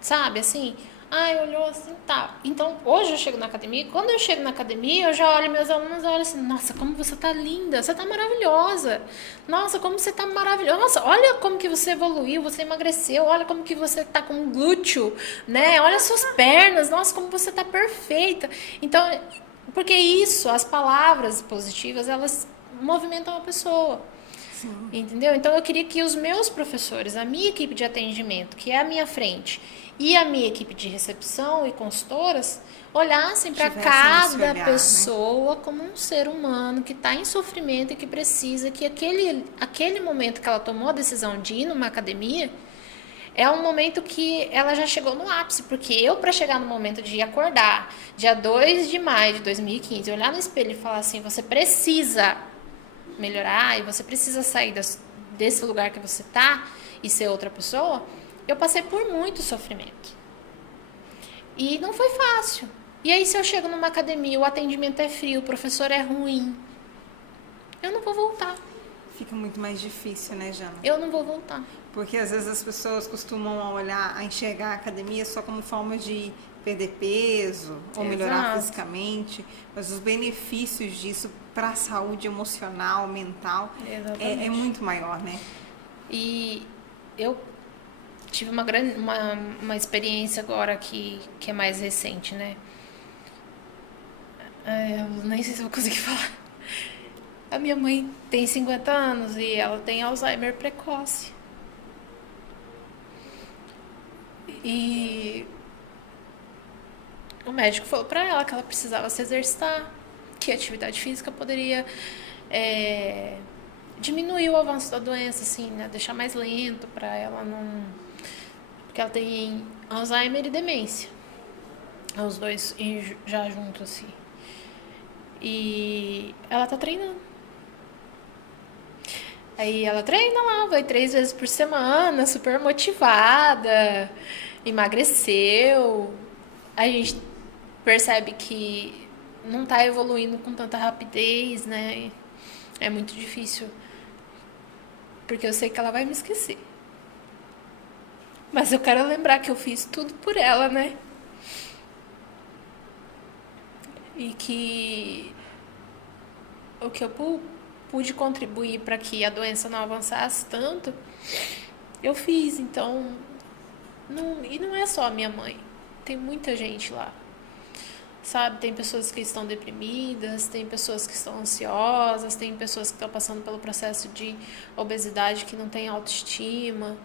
Sabe, assim, olhou assim, tá. Então, hoje eu chego na academia, quando eu chego na academia, eu já olho meus alunos e olho assim, nossa, como você tá linda, você tá maravilhosa. Nossa, como você tá maravilhosa. Nossa, olha como que você evoluiu, você emagreceu, olha como que você tá com um glúteo, né? Olha suas pernas, nossa, como você tá perfeita. Então... porque isso, as palavras positivas, elas movimentam a pessoa. Sim. Entendeu? Então, eu queria que os meus professores, a minha equipe de atendimento, que é a minha frente, e a minha equipe de recepção e consultoras, olhassem para cada pessoa, né? Como um ser humano que está em sofrimento e que precisa que aquele momento que ela tomou a decisão de ir numa academia, é um momento que ela já chegou no ápice, porque eu, para chegar no momento de acordar, dia 2 de maio de 2015, olhar no espelho e falar assim, você precisa melhorar e você precisa sair desse lugar que você tá e ser outra pessoa, eu passei por muito sofrimento. E não foi fácil. E aí, se eu chego numa academia, o atendimento é frio, o professor é ruim, eu não vou voltar. Fica muito mais difícil, né, Jana? Eu não vou voltar. Porque às vezes as pessoas costumam a enxergar a academia só como forma de perder peso ou melhorar fisicamente, mas os benefícios disso para a saúde emocional, mental, é muito maior, né? E eu tive uma experiência agora que é mais recente, né? Eu nem sei se eu vou conseguir falar. A minha mãe tem 50 anos e ela tem Alzheimer precoce. E o médico falou pra ela que ela precisava se exercitar, que a atividade física poderia diminuir o avanço da doença, assim, né? Deixar mais lento pra ela não... Porque ela tem Alzheimer e demência. Os dois já juntos, assim. E ela tá treinando. Aí ela treina lá, vai 3 vezes por semana, super motivada, emagreceu. A gente percebe que não tá evoluindo com tanta rapidez, né? É muito difícil. Porque eu sei que ela vai me esquecer. Mas eu quero lembrar que eu fiz tudo por ela, né? E que o que eu pude contribuir para que a doença não avançasse tanto, eu fiz. Então, e não é só a minha mãe. Tem muita gente lá. Sabe, tem pessoas que estão deprimidas, tem pessoas que estão ansiosas, tem pessoas que estão passando pelo processo de obesidade que não tem autoestima.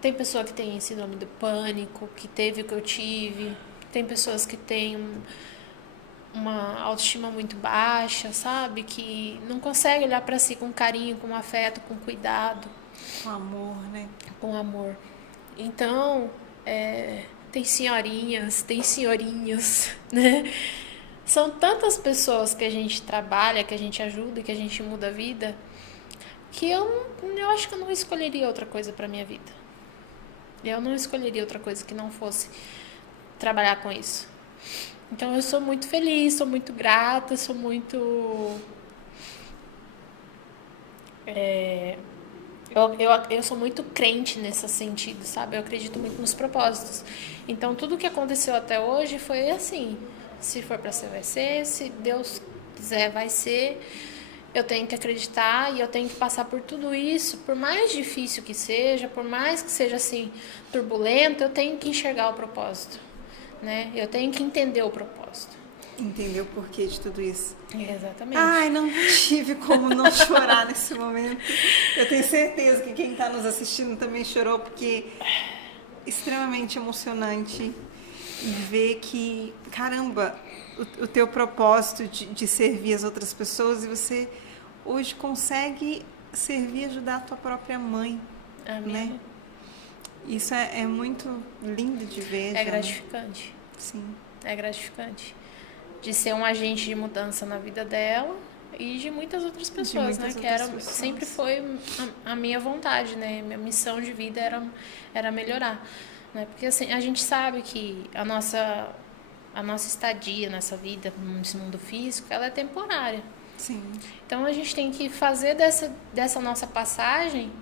Tem pessoa que tem síndrome do pânico, que teve o que eu tive. Tem pessoas que têm uma autoestima muito baixa, sabe? Que não consegue olhar para si com carinho, com afeto, com cuidado. Com amor, né? Com amor. Então, tem senhorinhas, tem senhorinhos, né? São tantas pessoas que a gente trabalha, que a gente ajuda, que a gente muda a vida, que eu acho que eu não escolheria outra coisa para minha vida. Eu não escolheria outra coisa que não fosse trabalhar com isso. Então eu sou muito feliz, sou muito grata, sou muito... Eu sou muito crente nesse sentido, sabe? Eu acredito muito nos propósitos. Então tudo que aconteceu até hoje foi assim. Se for para ser, vai ser. Se Deus quiser, vai ser. Eu tenho que acreditar e eu tenho que passar por tudo isso. Por mais difícil que seja, por mais que seja assim turbulento, eu tenho que enxergar o propósito, né? Eu tenho que entender o propósito. Entender o porquê de tudo isso. Exatamente. Ai, não tive como não chorar nesse momento. Eu tenho certeza que quem está nos assistindo também chorou, porque é extremamente emocionante ver que, caramba, o teu propósito de servir as outras pessoas, e você hoje consegue servir e ajudar a tua própria mãe. Amém. Né? Isso é muito lindo de ver. É gratificante. Sim. É gratificante. De ser um agente de mudança na vida dela e de muitas outras pessoas, né? Que sempre foi a minha vontade, né? Minha missão de vida era melhorar, né? Porque assim, a gente sabe que a nossa estadia nessa vida, nesse mundo físico, ela é temporária. Sim. Então a gente tem que fazer dessa nossa passagem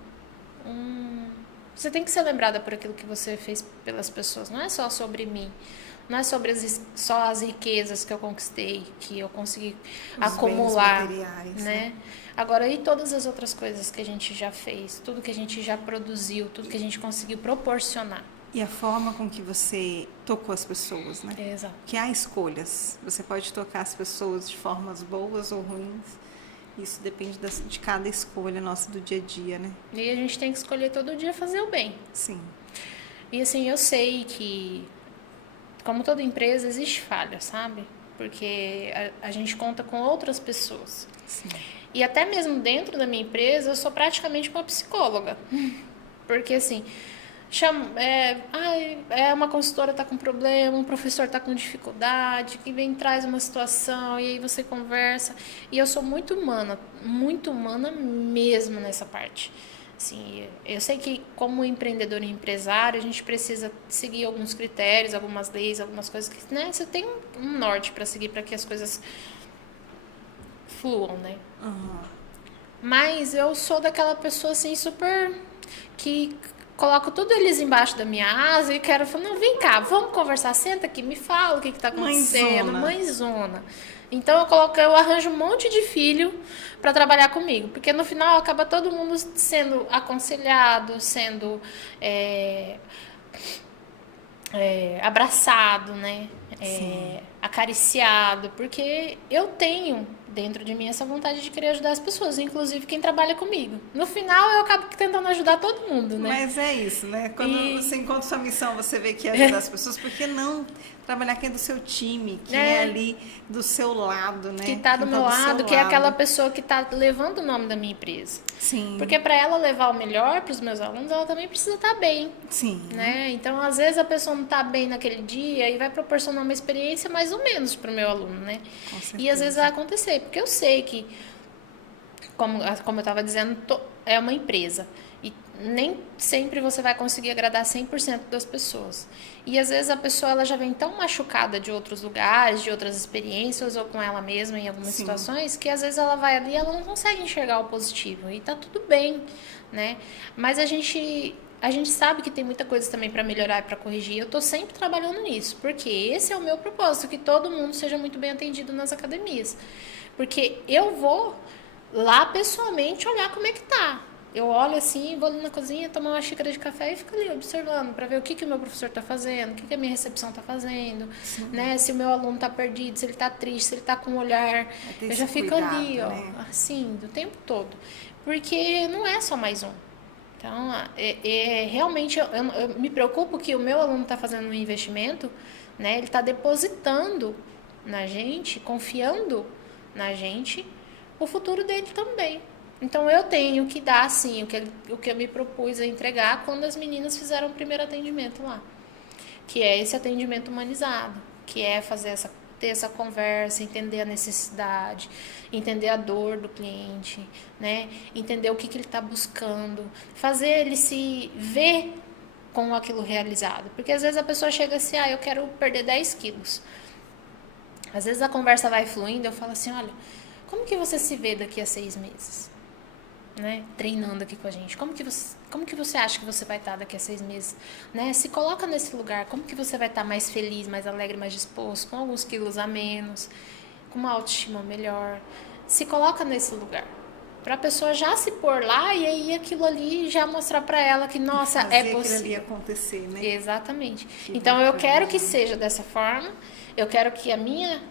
Você tem que ser lembrada por aquilo que você fez pelas pessoas. Não é só sobre mim. Não é sobre só as riquezas que eu conquistei, que eu consegui acumular, bens materiais, né? Agora, e todas as outras coisas que a gente já fez, tudo que a gente já produziu, tudo que a gente conseguiu proporcionar. E a forma com que você tocou as pessoas, né? Exato. Que há escolhas. Você pode tocar as pessoas de formas boas ou ruins. Isso depende de cada escolha nossa do dia a dia, né? E a gente tem que escolher todo dia fazer o bem. Sim. E assim, eu sei que, como toda empresa, existe falha, sabe? Porque a gente conta com outras pessoas. Sim. E até mesmo dentro da minha empresa, eu sou praticamente uma psicóloga. Porque assim, uma consultora está com problema, um professor está com dificuldade, que vem traz uma situação e aí você conversa. E eu sou muito humana mesmo nessa parte. Assim, eu sei que como empreendedor e empresário, a gente precisa seguir alguns critérios, algumas leis, algumas coisas que, né, você tem um norte para seguir para que as coisas fluam, né? Uhum. Mas eu sou daquela pessoa assim super que coloco tudo eles embaixo da minha asa e quero falar, não, vem cá, vamos conversar, senta aqui, me fala o que está acontecendo, mãezona. Então eu arranjo um monte de filho para trabalhar comigo, porque no final acaba todo mundo sendo aconselhado, sendo abraçado, né? acariciado, porque eu tenho dentro de mim essa vontade de querer ajudar as pessoas, inclusive quem trabalha comigo. No final, eu acabo tentando ajudar todo mundo, né? Mas é isso, né? Quando você encontra sua missão, você vê que é ajudar as pessoas, por que não trabalhar quem é do seu time, quem é ali do seu lado, né? Que tá do meu lado, que é aquela pessoa que tá levando o nome da minha empresa. Sim. Porque para ela levar o melhor para os meus alunos, ela também precisa estar bem. Sim. Né? Então, às vezes a pessoa não tá bem naquele dia e vai proporcionar uma experiência mais ou menos para o meu aluno, né? Com certeza. E às vezes vai acontecer, porque eu sei que, como eu estava dizendo, é uma empresa. E nem sempre você vai conseguir agradar 100% das pessoas. E às vezes a pessoa ela já vem tão machucada de outros lugares, de outras experiências, ou com ela mesma em algumas situações, que às vezes ela vai ali e ela não consegue enxergar o positivo. E tá tudo bem, né? Mas a gente sabe que tem muita coisa também para melhorar e para corrigir. Eu tô sempre trabalhando nisso, porque esse é o meu propósito, que todo mundo seja muito bem atendido nas academias. Porque eu vou lá pessoalmente olhar como é que tá. Eu olho assim, vou ali na cozinha, tomar uma xícara de café e fico ali observando para ver o que o meu professor está fazendo, o que a minha recepção está fazendo, né? Se o meu aluno está perdido, se ele está triste, se ele está com um olhar. Eu já fico ali, ó, né? Assim, do tempo todo. Porque não é só mais um. Então, realmente, eu me preocupo que o meu aluno está fazendo um investimento, né? Ele está depositando na gente, confiando na gente, o futuro dele também. Então, eu tenho que dar, assim, o que eu me propus a entregar quando as meninas fizeram o primeiro atendimento lá. Que é esse atendimento humanizado, que é ter essa conversa, entender a necessidade, entender a dor do cliente, né? Entender o que ele está buscando, fazer ele se ver com aquilo realizado. Porque às vezes a pessoa chega assim, eu quero perder 10 quilos. Às vezes a conversa vai fluindo, eu falo assim, olha, como que você se vê daqui a 6 meses? Né? Treinando aqui com a gente. Como que você acha que você vai estar daqui a 6 meses? Né? Se coloca nesse lugar, como que você vai estar mais feliz, mais alegre, mais disposto, com alguns quilos a menos, com uma autoestima melhor? Se coloca nesse lugar. Para a pessoa já se pôr lá e aí aquilo ali já mostrar para ela que, nossa, é possível. Aquilo ali acontecer, né? Exatamente. Então, eu quero que seja dessa forma, eu quero que a minha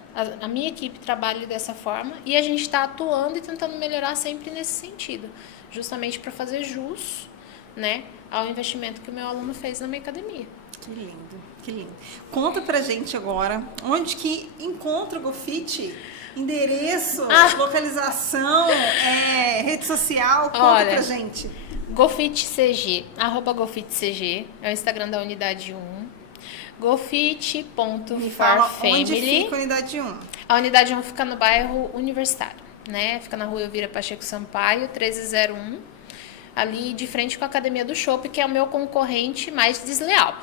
equipe trabalhe dessa forma e a gente está atuando e tentando melhorar sempre nesse sentido, justamente para fazer jus, né, ao investimento que o meu aluno fez na minha academia. Que lindo, que lindo. Conta pra gente agora, onde que encontra o GoFit? Endereço, localização, rede social, conta pra gente. GoFitCG, @GoFitCG, é o Instagram da Unidade 1. GoFit.farfamily. Onde fica a Unidade 1? A Unidade 1 fica no bairro Universitário, né? Fica na rua Elvira Pacheco Sampaio, 1301. Ali de frente com a Academia do Chopp, que é o meu concorrente mais desleal.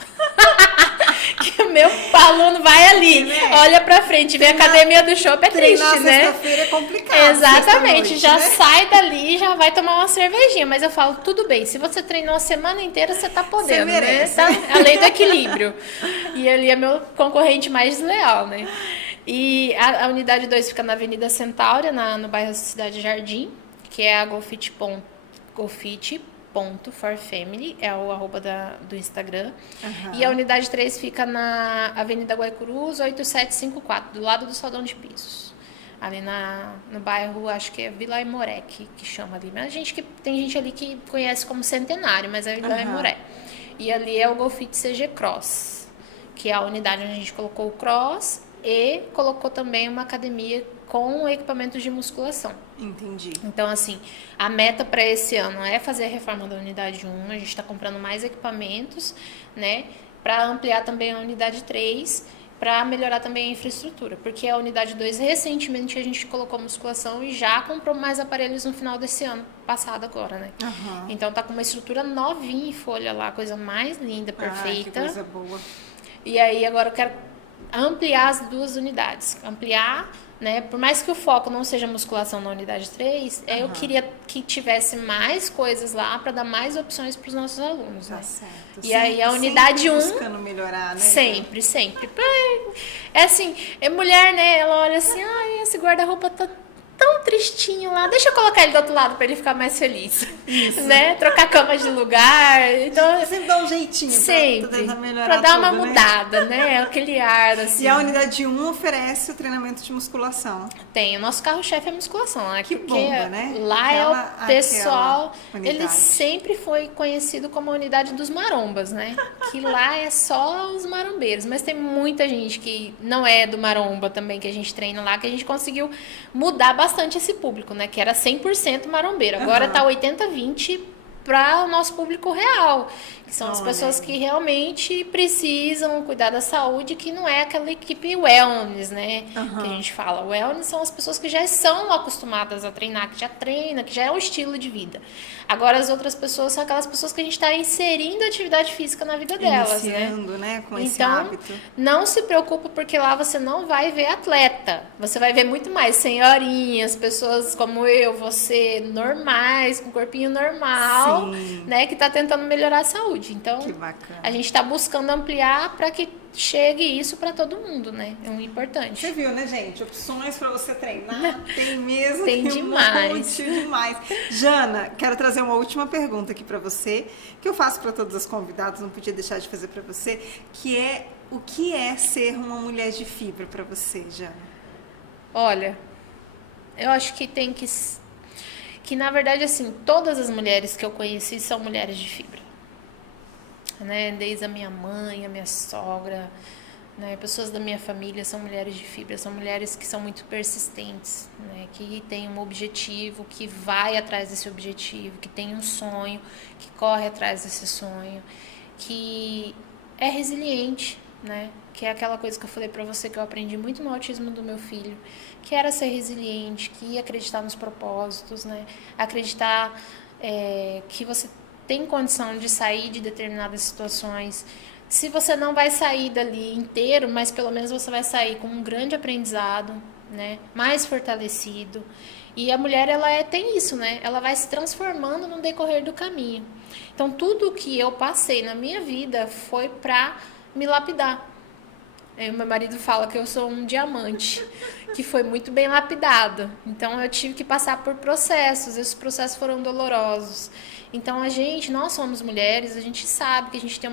Que o meu aluno vai ali, olha pra frente, vê a Academia do Chopp, é triste, né? Sexta-feira é complicado. Exatamente, já sai dali e já vai tomar uma cervejinha. Mas eu falo, tudo bem, se você treinou a semana inteira, você tá podendo, né? Tá a lei do equilíbrio. E ali é meu concorrente mais desleal, né? E a Unidade 2 fica na Avenida Centáurea, no bairro Cidade Jardim, que é a GoFit.farfamily, é o @ do Instagram. E a Unidade 3 fica na Avenida Guaicurus, 8754, do lado do Saldão de Pisos. Ali no bairro, acho que é Vila Aimoré, que chama ali. Mas tem gente ali que conhece como Centenário, mas é Vila Aimoré. E ali é o GoFit CG Cross, que é a unidade onde a gente colocou o cross e colocou também uma academia com equipamentos de musculação. Entendi. Então, assim, a meta para esse ano é fazer a reforma da Unidade 1. A gente está comprando mais equipamentos, né? Para ampliar também a Unidade 3, para melhorar também a infraestrutura. Porque a Unidade 2, recentemente, a gente colocou musculação e já comprou mais aparelhos no final desse ano, passado agora, né? Então, tá com uma estrutura novinha em folha lá, coisa mais linda, perfeita. Que coisa boa. E aí, agora eu quero ampliar as 2 unidades. Ampliar, né? Por mais que o foco não seja musculação na Unidade 3, eu queria que tivesse mais coisas lá para dar mais opções para os nossos alunos, né? Certo. E aí a Unidade 1 buscando melhorar, né? Sempre. É assim, é mulher, né? Ela olha assim, esse guarda-roupa tá tão tristinho lá, deixa eu colocar ele do outro lado para ele ficar mais feliz. Isso. Né? Trocar a cama de lugar. Então, sempre dá um jeitinho sempre, pra dar uma tudo, mudada, né? Aquele ar assim. E a unidade 1 oferece o treinamento de musculação. Tem, o nosso carro-chefe é musculação, né? Que bomba, né? Lá é o pessoal, ele sempre foi conhecido como a unidade dos marombas, né? Que lá é só os marombeiros, mas tem muita gente que não é do maromba também, que a gente treina lá, que a gente conseguiu mudar bastante esse público, né? Que era 100% marombeiro, agora tá 80-20 para o nosso público real, que são as pessoas que realmente precisam cuidar da saúde, que não é aquela equipe wellness, né? Que a gente fala. Wellness são as pessoas que já são acostumadas a treinar, que já treina, que já é um estilo de vida. Agora, as outras pessoas são aquelas pessoas que a gente está inserindo atividade física na vida delas, iniciando, né? Com esse então, hábito. Não se preocupa, porque lá você não vai ver atleta. Você vai ver muito mais senhorinhas, pessoas como eu, você, normais, com corpinho normal, né? Que tá tentando melhorar a saúde. Então, que bacana. A gente está buscando ampliar para que chegue isso para todo mundo, né? É um importante. Você viu, né, gente? Opções para você treinar, tem mesmo. Tem demais. Demais. Jana, quero trazer uma última pergunta aqui para você, que eu faço para todos os convidados, não podia deixar de fazer para você, que é: o que é ser uma mulher de fibra para você, Jana? Olha, eu acho que tem que na verdade, assim, todas as mulheres que eu conheci são mulheres de fibra. Né? Desde a minha mãe, a minha sogra, né? Pessoas da minha família são mulheres de fibra, são mulheres que são muito persistentes, né? Que têm um objetivo, que vai atrás desse objetivo, que tem um sonho, que corre atrás desse sonho, que é resiliente, né? Que é aquela coisa que eu falei pra você, que eu aprendi muito no autismo do meu filho, que era ser resiliente, que ia acreditar nos propósitos, né? Acreditar que você tem condição de sair de determinadas situações. Se você não vai sair dali inteiro, mas pelo menos você vai sair com um grande aprendizado, né? Mais fortalecido. E a mulher, ela tem isso, né? Ela vai se transformando no decorrer do caminho. Então, tudo que eu passei na minha vida foi para me lapidar. Meu marido fala que eu sou um diamante, que foi muito bem lapidado. Então, eu tive que passar por processos. Esses processos foram dolorosos. Então, nós somos mulheres, a gente sabe que a gente tem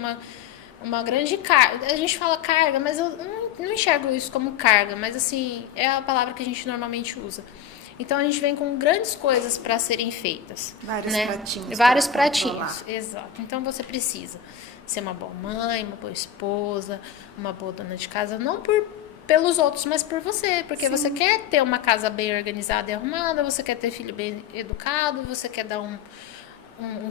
uma grande carga. A gente fala carga, mas eu não enxergo isso como carga, mas assim, é a palavra que a gente normalmente usa. Então, a gente vem com grandes coisas para serem feitas. Vários pratinhos. Exato. Então, você precisa ser uma boa mãe, uma boa esposa, uma boa dona de casa, não pelos outros, mas por você, porque você quer ter uma casa bem organizada e arrumada, você quer ter filho bem educado, você quer dar um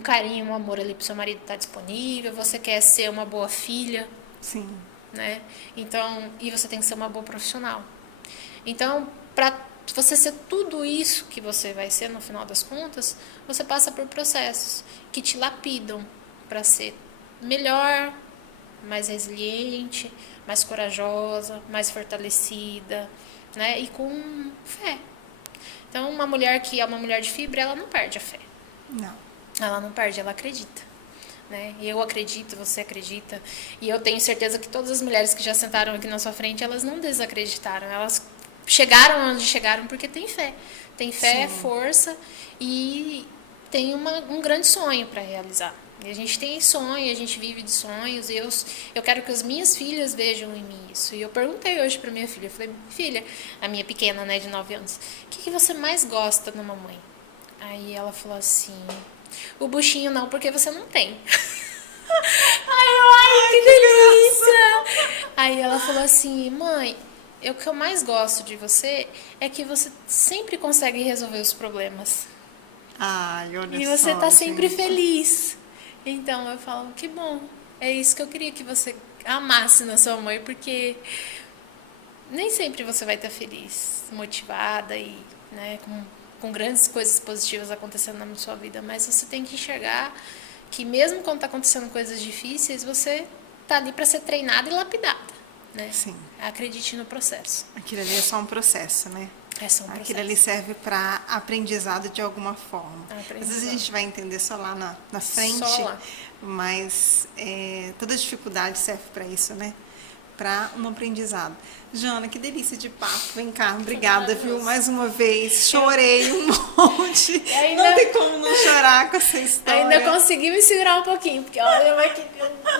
carinho, um amor ali pro seu marido estar disponível, você quer ser uma boa filha. Sim. Né? Então, e você tem que ser uma boa profissional. Então, para você ser tudo isso que você vai ser no final das contas, você passa por processos que te lapidam para ser melhor, mais resiliente, mais corajosa, mais fortalecida, né? E com fé. Então, uma mulher que é uma mulher de fibra, ela não perde a fé. Não. Ela não perde, ela acredita. Né? Eu acredito, você acredita. E eu tenho certeza que todas as mulheres que já sentaram aqui na sua frente, elas não desacreditaram. Elas chegaram onde chegaram porque tem fé. Tem fé, força e tem um grande sonho para realizar. E a gente tem sonho, a gente vive de sonhos. E eu quero que as minhas filhas vejam em mim isso. E eu perguntei hoje para minha filha, eu falei: filha, a minha pequena, né, de 9 anos, o que você mais gosta na mamãe? Aí ela falou assim: o buchinho não, porque você não tem. Ai, que delícia! Aí ela falou assim: mãe, o que eu mais gosto de você é que você sempre consegue resolver os problemas. Ai, olha e você só, tá sempre gente. feliz. Então eu falo: que bom. É isso que eu queria que você amasse na sua mãe, porque nem sempre você vai estar feliz, motivada e, né, com grandes coisas positivas acontecendo na sua vida, mas você tem que enxergar que mesmo quando está acontecendo coisas difíceis, você está ali para ser treinada e lapidada, né? Sim. Acredite no processo. Aquilo ali é só um processo, né? É só um processo. Aquilo ali serve para aprendizado de alguma forma. Às vezes a gente vai entender só lá na frente, Só lá. mas toda dificuldade serve para isso, né? para um aprendizado. Jana, que delícia de papo. Vem cá, obrigada, viu? Mais uma vez. Chorei um monte. Ainda, não tem como não chorar com essa história. Ainda consegui me segurar um pouquinho, porque olha, vai que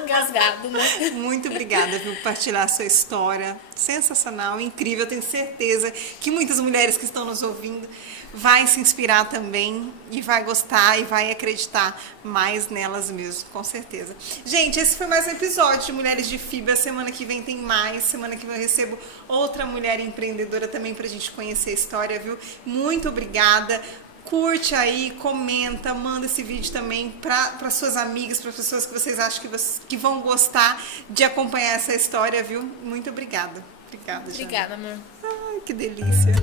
engasgado, né? Muito obrigada, viu, por partilhar a sua história. Sensacional, incrível. Eu tenho certeza que muitas mulheres que estão nos ouvindo vai se inspirar também e vai gostar e vai acreditar mais nelas mesmo, com certeza. Gente, esse foi mais um episódio de Mulheres de Fibra. Semana que vem tem mais. Semana que vem eu recebo outra mulher empreendedora também pra gente conhecer a história, viu? Muito obrigada. Curte aí, comenta, manda esse vídeo também para suas amigas, para pessoas que vocês acham que vão gostar de acompanhar essa história, viu? Muito obrigada. Obrigada, Jana. Obrigada, amor. Ai, que delícia.